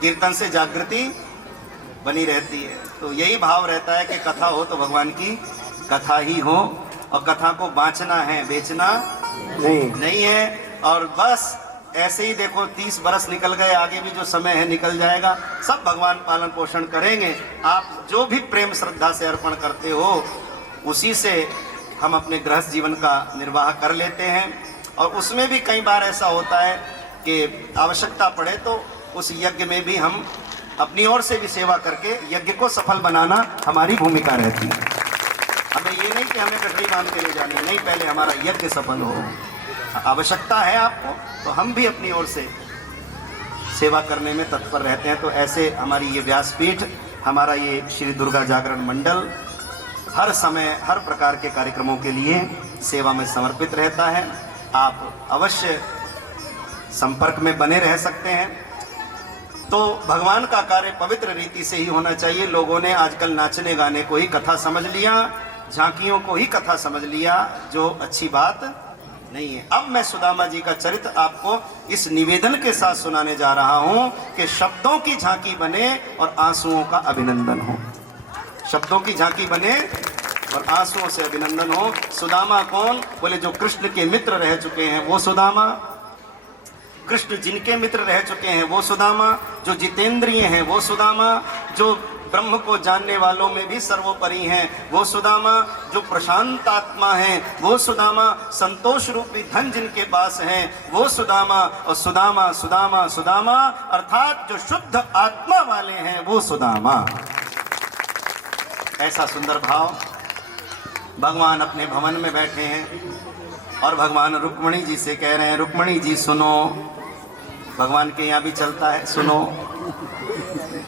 कीर्तन से जागृति बनी रहती है। तो यही भाव रहता है कि कथा हो तो भगवान की कथा ही हो, और कथा को बांचना है, बेचना नहीं है। और बस ऐसे ही देखो 30 बरस निकल गए, आगे भी जो समय है निकल जाएगा, सब भगवान पालन पोषण करेंगे। आप जो भी प्रेम श्रद्धा से अर्पण करते हो उसी से हम अपने गृहस्थ जीवन का निर्वाह कर लेते हैं। और उसमें भी कई बार ऐसा होता है कि आवश्यकता पड़े तो उस यज्ञ में भी हम अपनी ओर से भी सेवा करके यज्ञ को सफल बनाना हमारी भूमिका रहती है। हमें ये नहीं कि हमें गठरी बांध के ले जानी, नहीं, पहले हमारा यज्ञ सफल हो। आवश्यकता है आपको तो हम भी अपनी ओर से सेवा करने में तत्पर रहते हैं। तो ऐसे हमारी ये व्यासपीठ, हमारा ये श्री दुर्गा जागरण मंडल हर समय हर प्रकार के कार्यक्रमों के लिए सेवा में समर्पित रहता है। आप अवश्य संपर्क में बने रह सकते हैं। तो भगवान का कार्य पवित्र रीति से ही होना चाहिए। लोगों ने आजकल नाचने गाने को ही कथा समझ लिया, झांकियों को ही कथा समझ लिया, जो अच्छी बात नहीं है। अब मैं सुदामा जी का चरित्र आपको इस निवेदन के साथ सुनाने जा रहा हूं कि शब्दों की झांकी बने और आंसुओं का अभिनंदन हो। शब्दों की झांकी बने और आंसुओं से अभिनंदन हो। सुदामा कौन? बोले जो कृष्ण के मित्र रह चुके हैं वो सुदामा, कृष्ण जिनके मित्र रह चुके हैं वो सुदामा, जो जितेंद्रिय हैं वो सुदामा, जो ब्रह्म को जानने वालों में भी सर्वोपरि हैं वो सुदामा, जो प्रशांत आत्मा हैं वो सुदामा, संतोष रूपी धन जिनके पास है वो सुदामा, और सुदामा सुदामा सुदामा अर्थात जो शुद्ध आत्मा वाले हैं वो सुदामा। ऐसा सुंदर भाव भगवान अपने भवन में बैठे हैं और भगवान रुक्मिणी जी से कह रहे हैं, रुक्मिणी जी सुनो। भगवान के यहाँ भी चलता है, सुनो।